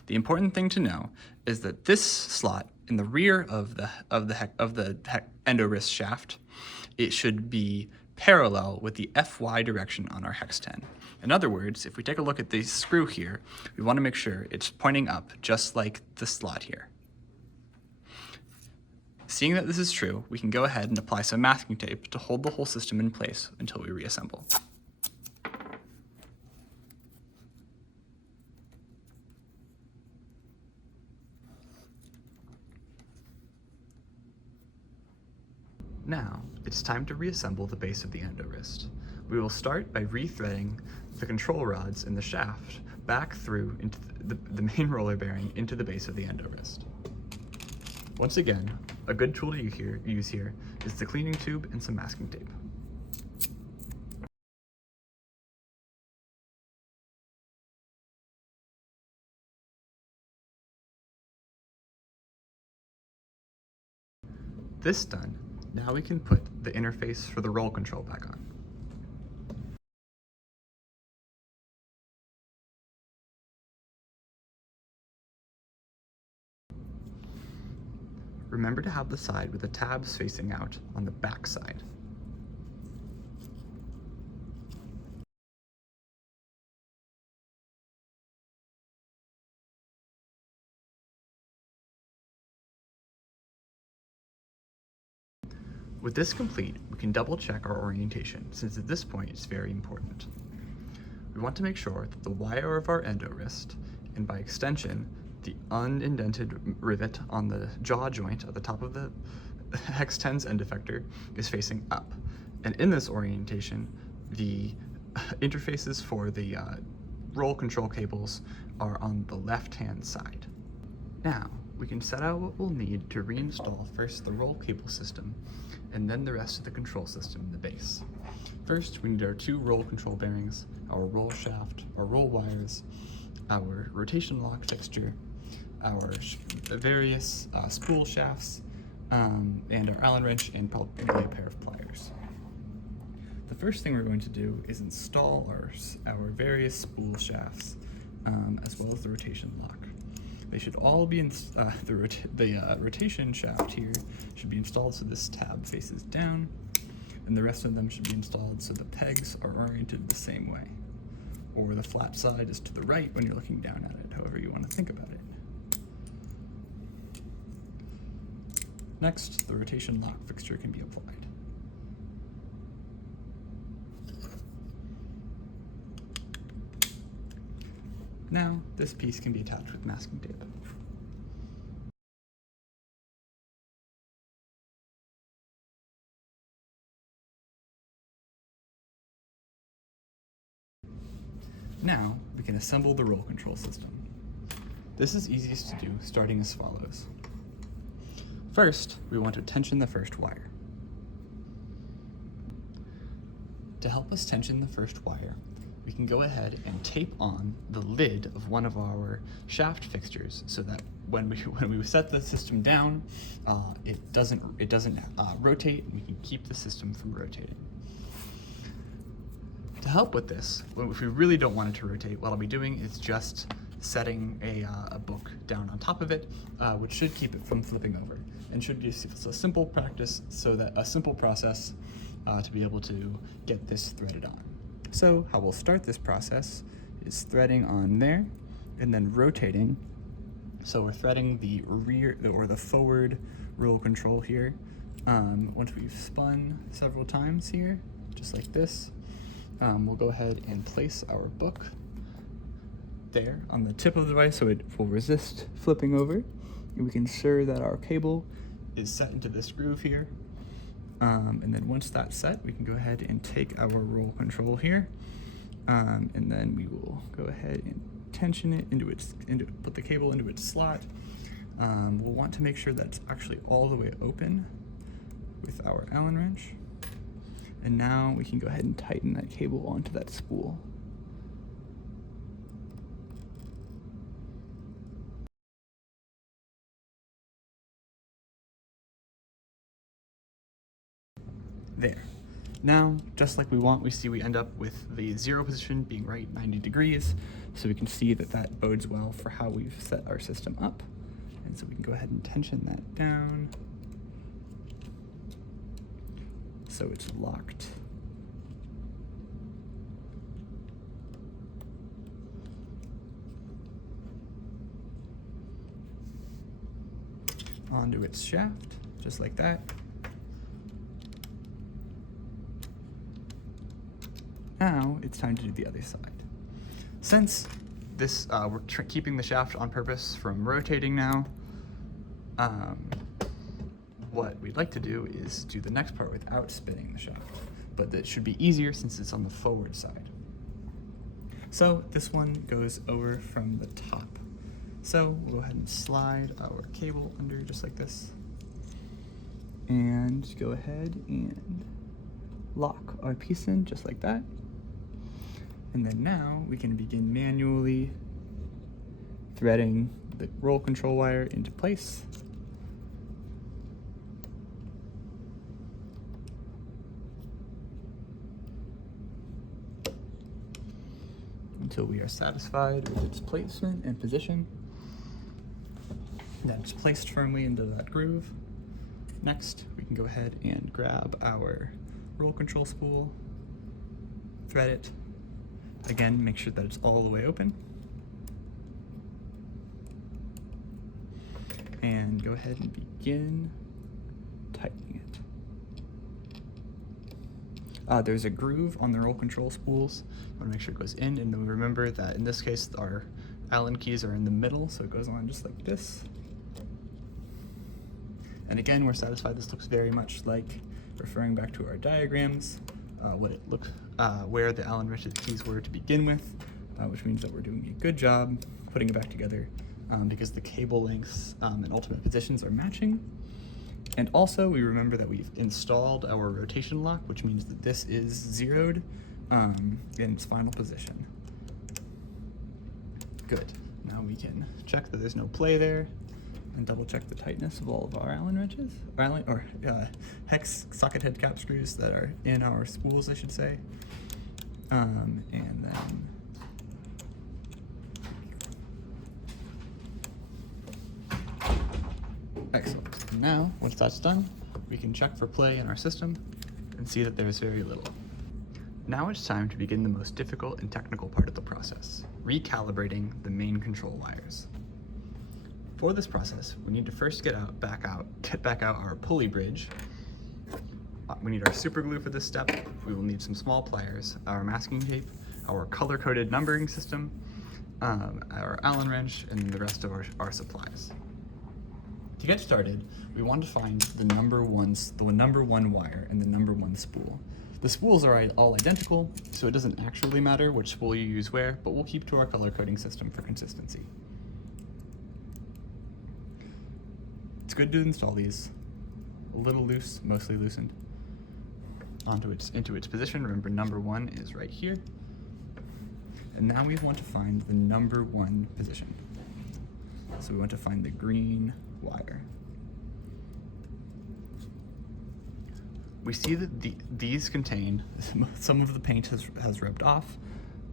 The important thing to know is that this slot in the rear of the EndoWrist shaft, it should be parallel with the FY direction on our HEX10. In other words, if we take a look at the screw here, we want to make sure it's pointing up just like the slot here. Seeing that this is true, we can go ahead and apply some masking tape to hold the whole system in place until we reassemble. Now, it's time to reassemble the base of the EndoWrist. We will start by rethreading the control rods in the shaft back through into the main roller bearing into the base of the EndoWrist. Once again, a good tool to use here is the cleaning tube and some masking tape. This done, now we can put the interface for the roll control back on. Remember to have the side with the tabs facing out on the back side. With this complete, we can double check our orientation, since at this point it's very important. We want to make sure that the wire of our EndoWrist, and by extension, the unindented rivet on the jaw joint at the top of the HEX10's end effector, is facing up. And in this orientation, the interfaces for the roll control cables are on the left-hand side. Now, we can set out what we'll need to reinstall first the roll cable system and then the rest of the control system in the base. First, we need our 2 roll control bearings, our roll shaft, our roll wires, our rotation lock fixture, our various spool shafts, and our Allen wrench and probably a pair of pliers. The first thing we're going to do is install our various spool shafts, as well as the rotation lock. They should all be the rotation shaft here should be installed so this tab faces down, and the rest of them should be installed so the pegs are oriented the same way, or the flat side is to the right when you're looking down at it, however you want to think about it. Next, the rotation lock fixture can be applied. Now, this piece can be attached with masking tape. Now, we can assemble the roll control system. This is easiest to do, starting as follows. First, we want to tension the first wire. To help us tension the first wire, we can go ahead and tape on the lid of one of our shaft fixtures so that when we set the system down, it doesn't rotate, and we can keep the system from rotating. To help with this, if we really don't want it to rotate, what I'll be doing is just setting a book down on top of it, which should keep it from flipping over, and should be a simple process to be able to get this threaded on. So how we'll start this process is threading on there and then rotating. So we're threading the rear or the forward roll control here. Once we've spun several times here, just like this, we'll go ahead and place our book there on the tip of the device so it will resist flipping over. And we can ensure that our cable is set into this groove here. And then once that's set, we can go ahead and take our roll control here, and then we will go ahead and tension it put the cable into its slot. We'll want to make sure that's actually all the way open with our Allen wrench. And now we can go ahead and tighten that cable onto that spool. There. Now, just like we end up with the 0 position being right 90 degrees, so we can see that that bodes well for how we've set our system up. And so we can go ahead and tension that down so it's locked. Onto its shaft, just like that. Now it's time to do the other side. Since this we're keeping the shaft on purpose from rotating now, what we'd like to do is do the next part without spinning the shaft, but that should be easier since it's on the forward side. So this one goes over from the top. So we'll go ahead and slide our cable under just like this, and go ahead and lock our piece in just like that. And then now we can begin manually threading the roll control wire into place. Until we are satisfied with its placement and position. Then it's placed firmly into that groove. Next, we can go ahead and grab our roll control spool, thread it. Again, make sure that it's all the way open. And go ahead and begin tightening it. There's a groove on the roll control spools. I want to make sure it goes in, and then remember that in this case our Allen keys are in the middle, so it goes on just like this. And again, we're satisfied this looks very much like, referring back to our diagrams, where the Allen wrench keys were to begin with, which means that we're doing a good job putting it back together because the cable lengths and ultimate positions are matching. And also we remember that we've installed our rotation lock, which means that this is zeroed in its final position. Good. Now we can check that there's no play there and double check the tightness of all of our Allen wrenches, or hex socket head cap screws that are in our spools, I should say. And then excellent. Now, once that's done, we can check for play in our system and see that there's very little. Now it's time to begin the most difficult and technical part of the process, recalibrating the main control wires. For this process, we need to first get back out our pulley bridge. We need our super glue for this step. We will need some small pliers, our masking tape, our color-coded numbering system, our Allen wrench, and the rest of our supplies. To get started, we want to find the number one wire and the number one spool. The spools are all identical, so it doesn't actually matter which spool you use where, but we'll keep to our color coding system for consistency. It's good to install these. A little loose, mostly loosened. Into its position. Remember, number one is right here. And now we want to find the number one position. So we want to find the green wire. We see that these contain, some of the paint has rubbed off,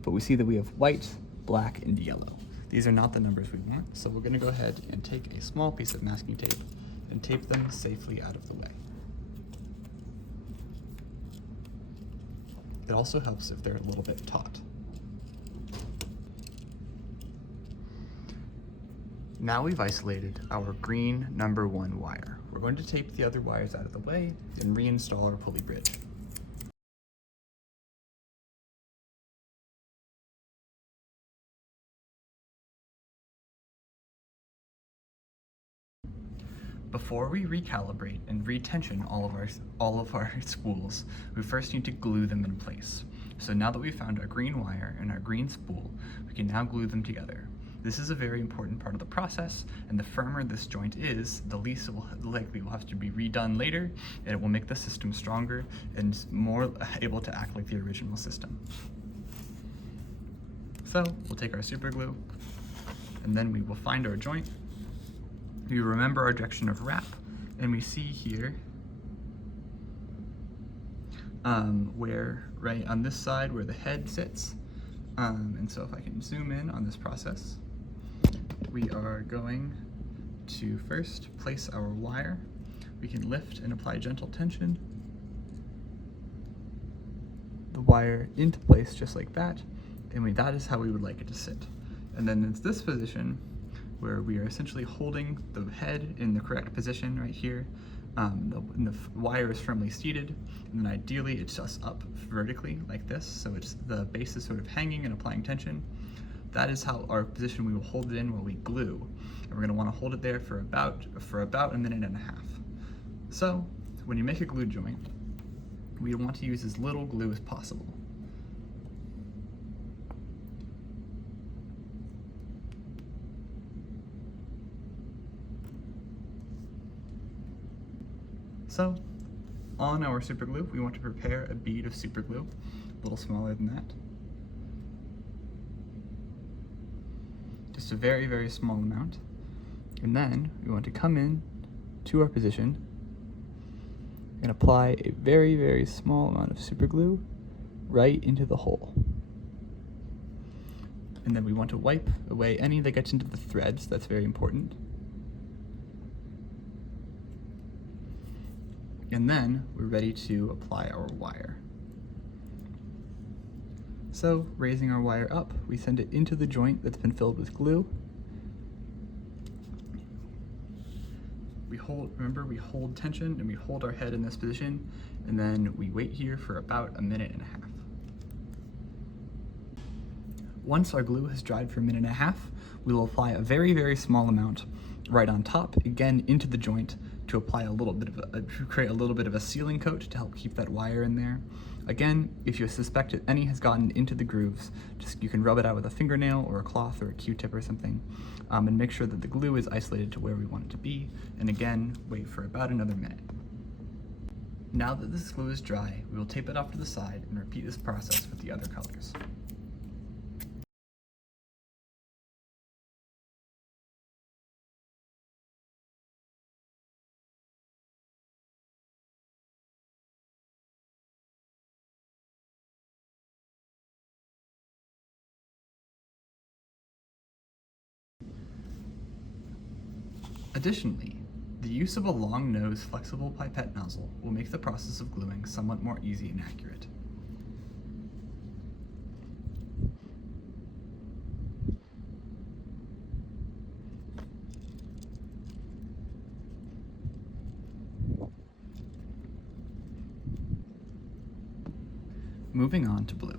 but we see that we have white, black, and yellow. These are not the numbers we want, so we're going to go ahead and take a small piece of masking tape and tape them safely out of the way. It also helps if they're a little bit taut. Now we've isolated our green number one wire. We're going to tape the other wires out of the way and reinstall our pulley bridge. Before we recalibrate and retension all of our spools, we first need to glue them in place. So now that we've found our green wire and our green spool, we can now glue them together. This is a very important part of the process, and the firmer this joint is, the least likely will have to be redone later, and it will make the system stronger and more able to act like the original system. So we'll take our super glue, and then we will find our joint. We remember our direction of wrap, and we see here where, right on this side where the head sits. And so if I can zoom in on this process, we are going to first place our wire. We can lift and apply gentle tension. The wire into place just like that, and that is how we would like it to sit. And then it's this position where we are essentially holding the head in the correct position right here. The wire is firmly seated, and then ideally it's just up vertically like this, so the base is sort of hanging and applying tension. That is how our position we will hold it in while we glue. And we're going to want to hold it there for about a minute and a half. So when you make a glue joint, we want to use as little glue as possible. So on our super glue, we want to prepare a bead of super glue, a little smaller than that. Just a very, very small amount. And then we want to come in to our position and apply a very, very small amount of super glue right into the hole. And then we want to wipe away any that gets into the threads. That's very important. And then we're ready to apply our wire. So, raising our wire up, we send it into the joint that's been filled with glue. Remember, we hold tension and we hold our head in this position, and then we wait here for about a minute and a half. Once our glue has dried for a minute and a half, we will apply a very, very small amount right on top, again into the joint, to apply a little bit of to create a little bit of a sealing coat to help keep that wire in there. Again, if you suspect that any has gotten into the grooves, you can rub it out with a fingernail or a cloth or a Q-tip or something, and make sure that the glue is isolated to where we want it to be. And again, wait for about another minute. Now that this glue is dry, we will tape it off to the side and repeat this process with the other colors. Additionally, the use of a long nose flexible pipette nozzle will make the process of gluing somewhat more easy and accurate. Moving on to blue.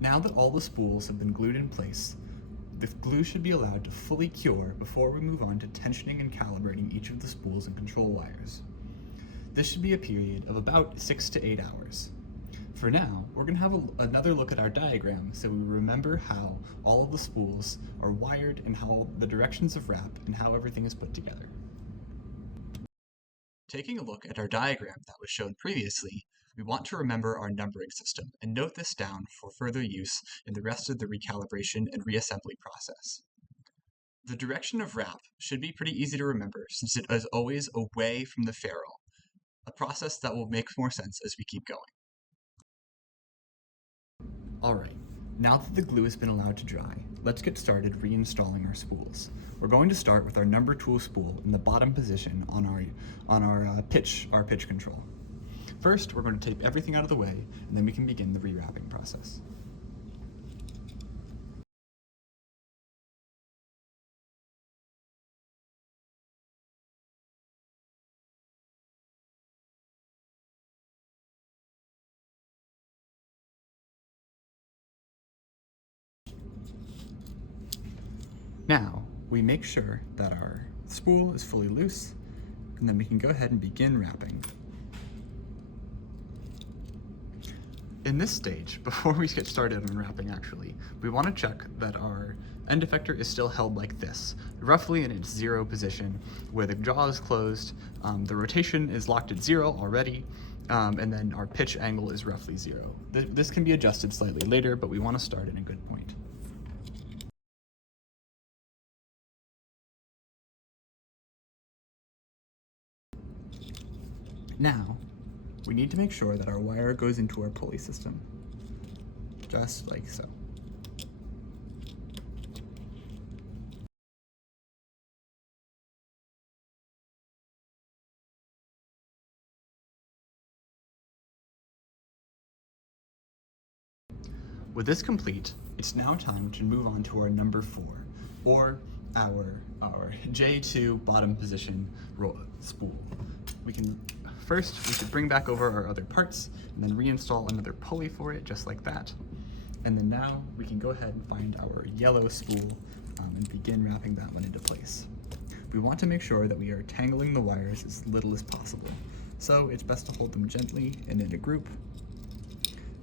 Now that all the spools have been glued in place, the glue should be allowed to fully cure before we move on to tensioning and calibrating each of the spools and control wires. This should be a period of about 6 to 8 hours. For now, we're going to have another look at our diagram so we remember how all of the spools are wired and how the directions of wrap and how everything is put together. Taking a look at our diagram that was shown previously, we want to remember our numbering system and note this down for further use in the rest of the recalibration and reassembly process. The direction of wrap should be pretty easy to remember since it is always away from the ferrule, a process that will make more sense as we keep going. Alright, now that the glue has been allowed to dry, let's get started reinstalling our spools. We're going to start with our number tool spool in the bottom position on our pitch control. First, we're going to tape everything out of the way, and then we can begin the rewrapping process. Now, we make sure that our spool is fully loose, and then we can go ahead and begin wrapping. In this stage, before we get started on wrapping actually, we want to check that our end effector is still held like this, roughly in its 0 position, where the jaw is closed, the rotation is locked at 0 already, and then our pitch angle is roughly 0. This can be adjusted slightly later, but we want to start at a good point. Now, we need to make sure that our wire goes into our pulley system, just like so. With this complete, it's now time to move on to our number 4, or our J2 bottom position spool. We can first, we should bring back over our other parts and then reinstall another pulley for it, just like that. And then now we can go ahead and find our yellow spool and begin wrapping that one into place. We want to make sure that we are tangling the wires as little as possible. So it's best to hold them gently and in a group,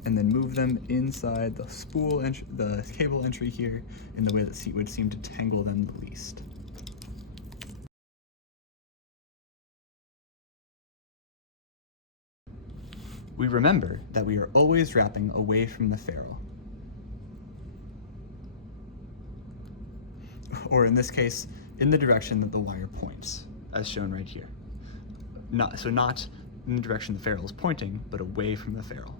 and then move them inside the spool the cable entry here in the way that would seem to tangle them the least. We remember that we are always wrapping away from the ferrule. Or in this case, in the direction that the wire points, as shown right here. Not in the direction the ferrule is pointing, but away from the ferrule.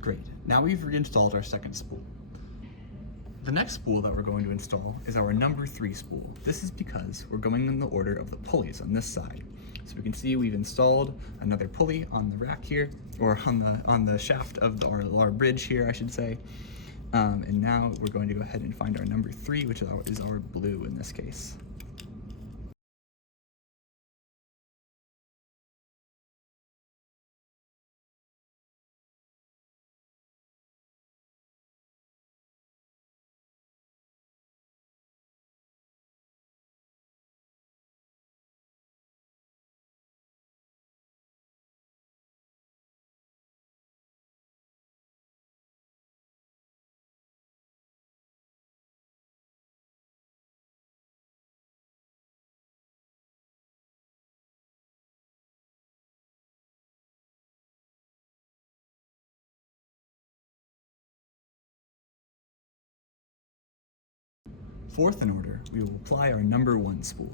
Great, now we've reinstalled our second spool. The next spool that we're going to install is our number 3 spool. This is because we're going in the order of the pulleys on this side. So we can see we've installed another pulley on the rack here, or on the shaft of our bridge here, I should say. And now we're going to go ahead and find our number 3, which is our blue in this case. Fourth in order, we will apply our number 1 spool.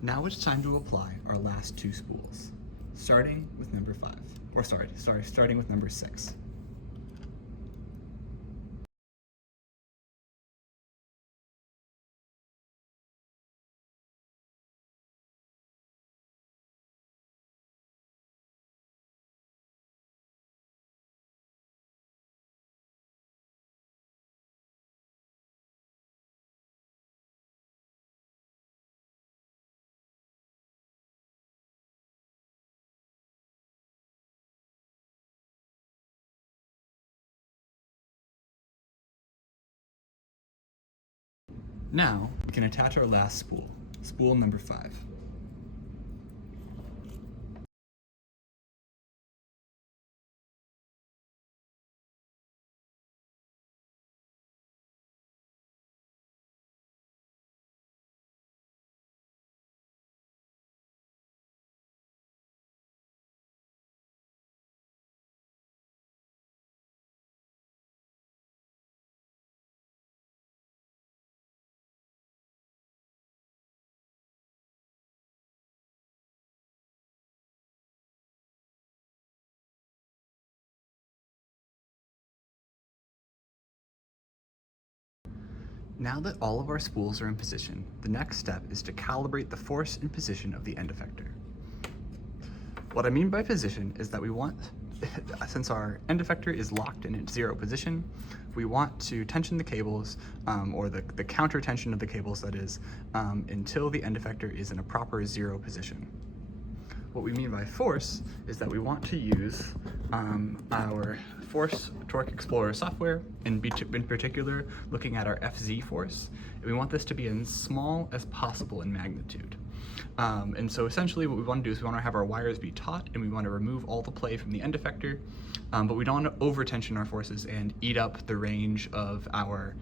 Now it's time to apply our last 2 spools, starting with number 5, starting with number 6. Now, we can attach our last spool, spool number 5. Now that all of our spools are in position, the next step is to calibrate the force and position of the end effector. What I mean by position is that we want, since our end effector is locked in its 0 position, we want to tension the cables, or the counter tension of the cables that is, until the end effector is in a proper 0 position. What we mean by force is that we want to use our Force Torque Explorer software, in particular looking at our FZ force. And we want this to be as small as possible in magnitude. And so essentially what we want to do is we want to have our wires be taut, and we want to remove all the play from the end effector, but we don't want to over tension our forces and eat up the range of our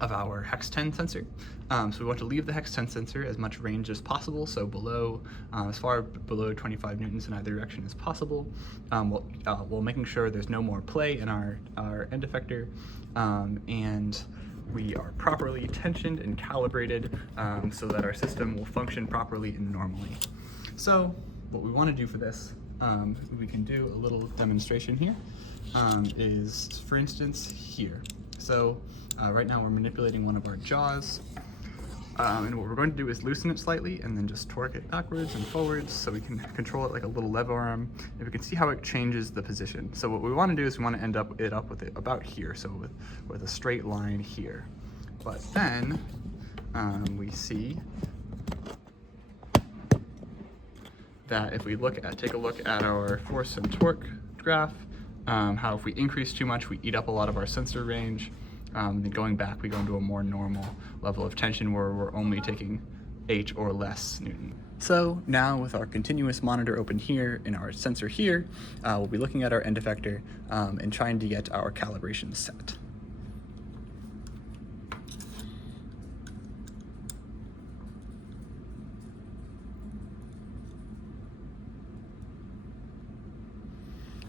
of our HEX10 sensor. So we want to leave the HEX10 sensor as much range as possible, so below, as far below 25 newtons in either direction as possible, while making sure there's no more play in our end effector, and we are properly tensioned and calibrated so that our system will function properly and normally. So what we want to do for this, we can do a little demonstration here, is for instance here. So right now we're manipulating one of our jaws, and what we're going to do is loosen it slightly and then just torque it backwards and forwards so we can control it like a little lever arm, and we can see how it changes the position. So what we want to do is we want to end up with it about here, so with a straight line here. But then we see that if we take a look at our force and torque graph, how if we increase too much, we eat up a lot of our sensor range. Then going back, we go into a more normal level of tension where we're only taking 8 or less Newton. So now with our continuous monitor open here and our sensor here, we'll be looking at our end effector and trying to get our calibration set.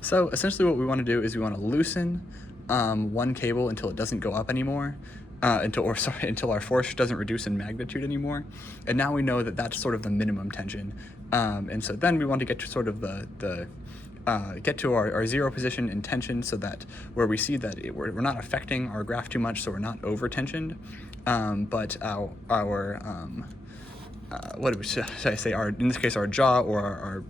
So essentially what we want to do is we want to loosen one cable until it doesn't go up anymore, until our force doesn't reduce in magnitude anymore. And now we know that that's sort of the minimum tension. And so then we want to get to sort of get to our zero position in tension, so that where we see that we're not affecting our graph too much, so we're not over tensioned, but in this case our jaw or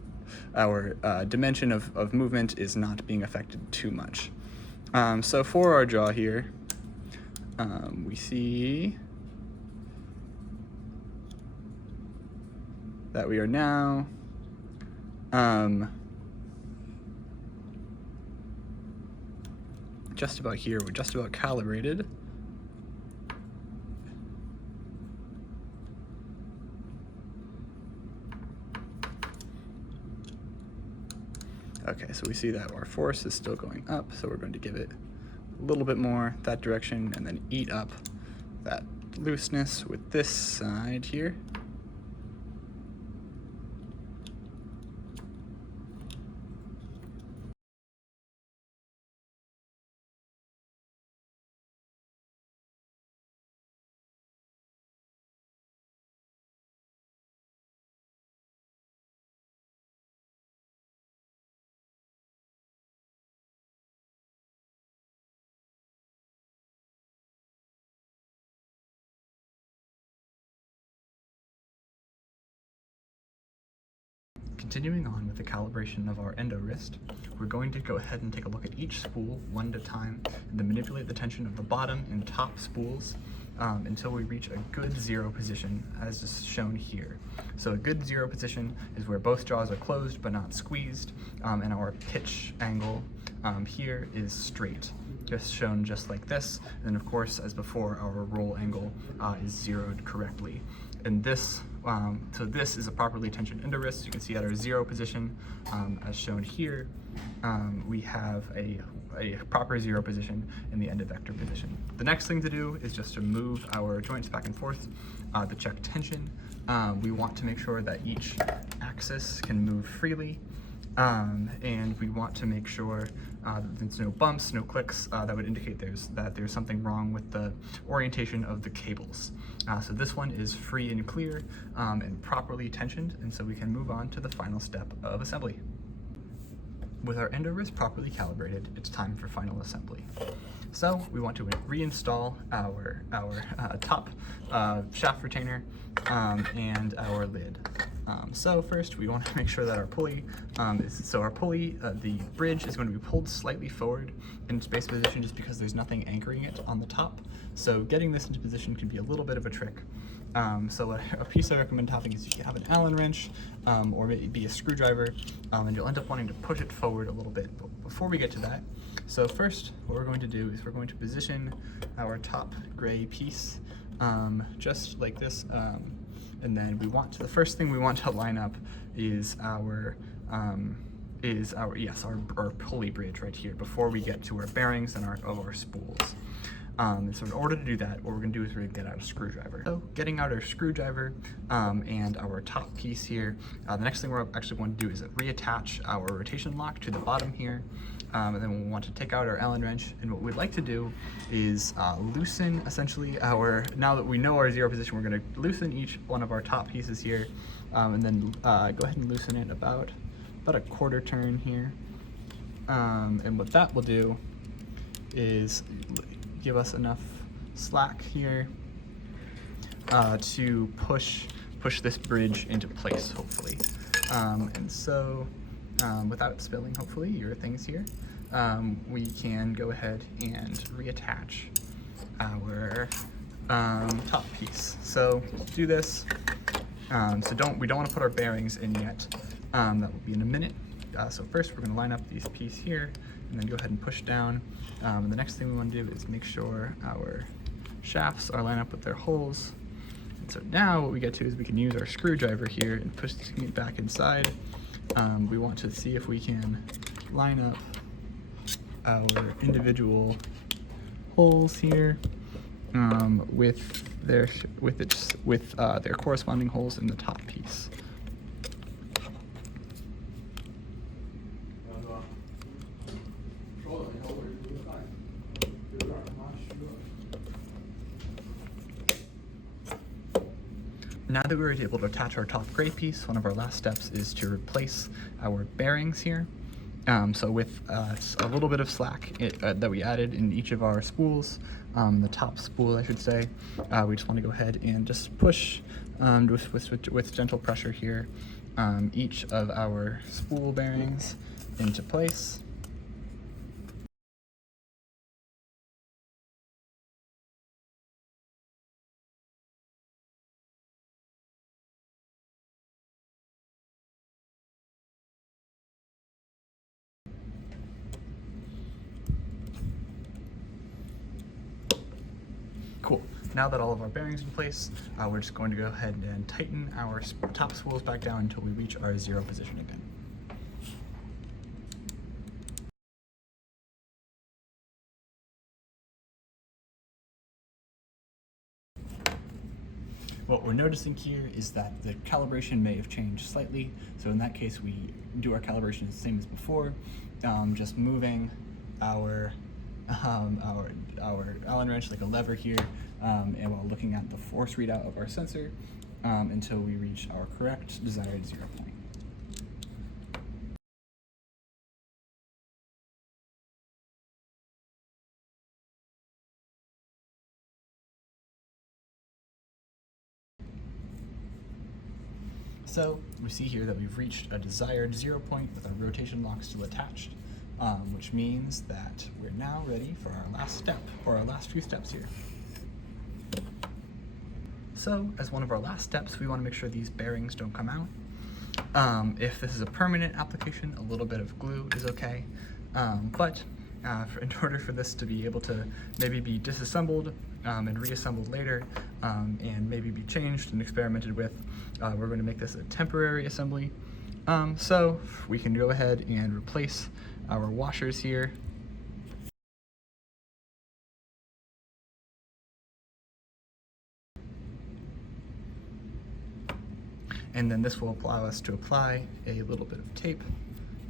our dimension of movement is not being affected too much. So for our jaw here, we see that we are now just about here. We're just about calibrated. Okay, so we see that our force is still going up, so we're going to give it a little bit more that direction and then eat up that looseness with this side here. Continuing on with the calibration of our EndoWrist, we're going to go ahead and take a look at each spool one at a time and then manipulate the tension of the bottom and top spools until we reach a good zero position, as is shown here. So a good zero position is where both jaws are closed but not squeezed, and our pitch angle here is straight, just shown just like this. And then of course, as before, our roll angle is zeroed correctly. And this, so this is a properly tensioned EndoWrist. You can see at our zero position, as shown here, we have a proper zero position in the end effector position. The next thing to do is just to move our joints back and forth to check tension. We want to make sure that each axis can move freely, and we want to make sure that there's no bumps, no clicks that would indicate that there's something wrong with the orientation of the cables. So this one is free and clear and properly tensioned, and so we can move on to the final step of assembly. With our EndoWrist properly calibrated, it's time for final assembly. So we want to reinstall our top shaft retainer and our lid. So first we want to make sure that our pulley, the bridge is going to be pulled slightly forward in its base position just because there's nothing anchoring it on the top. So getting this into position can be a little bit of a trick. So a piece I recommend having is if you have an Allen wrench or maybe a screwdriver, and you'll end up wanting to push it forward a little bit. But before we get to that, so first what we're going to do is we're going to position our top gray piece just like this, and then the first thing we want to line up is our pulley bridge right here before we get to our bearings and our spools. So in order to do that, what we're going to do is we're going to get out a screwdriver. So getting out our screwdriver and our top piece here, the next thing we're actually going to do is reattach our rotation lock to the bottom here. And then we'll want to take out our Allen wrench, and what we'd like to do is loosen essentially now that we know our zero position, we're going to loosen each one of our top pieces here, and then go ahead and loosen it about a quarter turn here. And what that will do is give us enough slack here to push this bridge into place, hopefully. And so, without spilling, hopefully, your things here, we can go ahead and reattach our top piece. So to do this, we don't want to put our bearings in yet. That will be in a minute. So first we're going to line up these pieces here and then go ahead and push down. And the next thing we want to do is make sure our shafts are lined up with their holes. And so now what we get to is we can use our screwdriver here and push it back inside. We want to see if we can line up our individual holes here with their corresponding holes in the top piece. Now that we were able to attach our top gray piece, one of our last steps is to replace our bearings here. So with a little bit of slack that we added in each of our spools, the top spool I should say, we just want to go ahead and just push with gentle pressure here each of our spool bearings into place. Cool. Now that all of our bearings are in place, we're just going to go ahead and tighten our top spools back down until we reach our zero position again. What we're noticing here is that the calibration may have changed slightly. So in that case, we do our calibration the same as before, just moving our Allen wrench like a lever here, and while looking at the force readout of our sensor until we reach our correct desired 0 point. So we see here that we've reached a desired 0 point with our rotation lock still attached, which means that we're now ready for our last step, or our last few steps here. So as one of our last steps, we want to make sure these bearings don't come out. If this is a permanent application, a little bit of glue is okay, but in order for this to be able to maybe be disassembled and reassembled later, and maybe be changed and experimented with, we're going to make this a temporary assembly. So we can go ahead and replace our washers here. And then this will allow us to apply a little bit of tape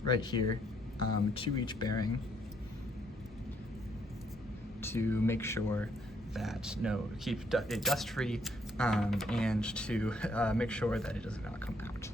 right here to each bearing to make sure that, keep it dust free and to make sure that it does not come out.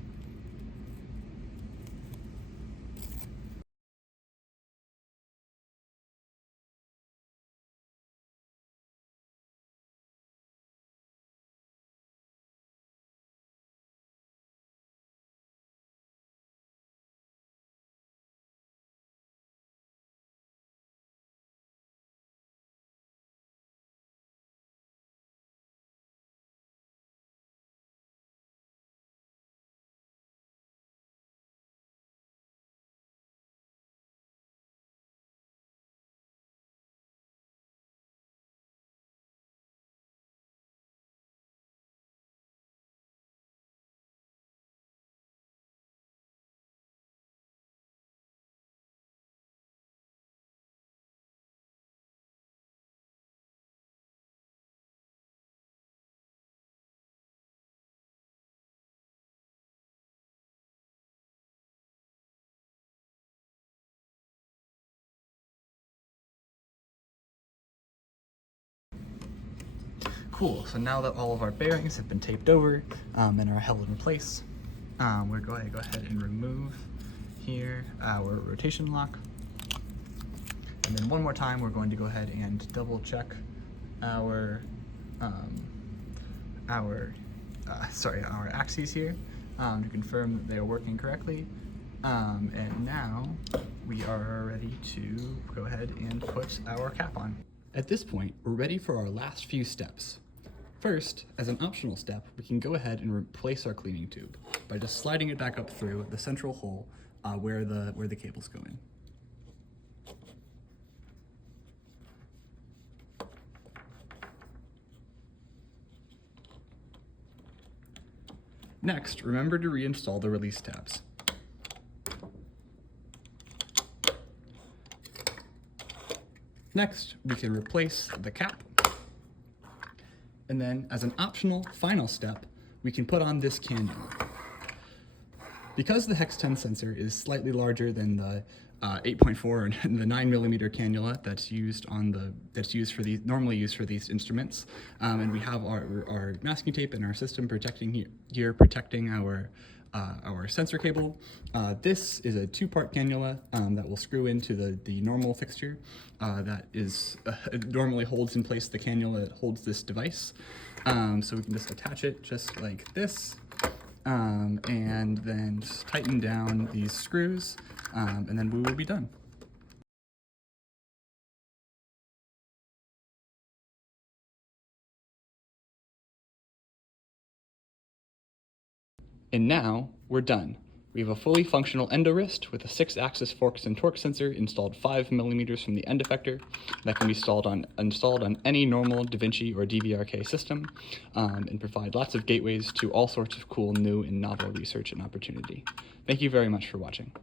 Cool, so now that all of our bearings have been taped over and are held in place, we're going to go ahead and remove here our rotation lock. And then one more time, we're going to go ahead and double check our axes here to confirm that they are working correctly. And now we are ready to go ahead and put our cap on. At this point, we're ready for our last few steps. First, as an optional step, we can go ahead and replace our cleaning tube by just sliding it back up through the central hole where the cables go in. Next, remember to reinstall the release tabs. Next, we can replace the cap. And then, as an optional final step, we can put on this cannula. Because the HEX10 sensor is slightly larger than the 8.4 and the 9mm cannula normally used for these instruments, and we have our masking tape and our system protecting our sensor cable. This is a 2-part cannula that will screw into the normal fixture that is normally holds in place the cannula that holds this device. So we can just attach it just like this, and then just tighten down these screws, and then we will be done. And now we're done. We have a fully functional EndoWrist with a 6-axis forks and torque sensor installed 5mm from the end effector that can be installed on any normal DaVinci or DVRK system, and provide lots of gateways to all sorts of cool, new, and novel research and opportunity. Thank you very much for watching.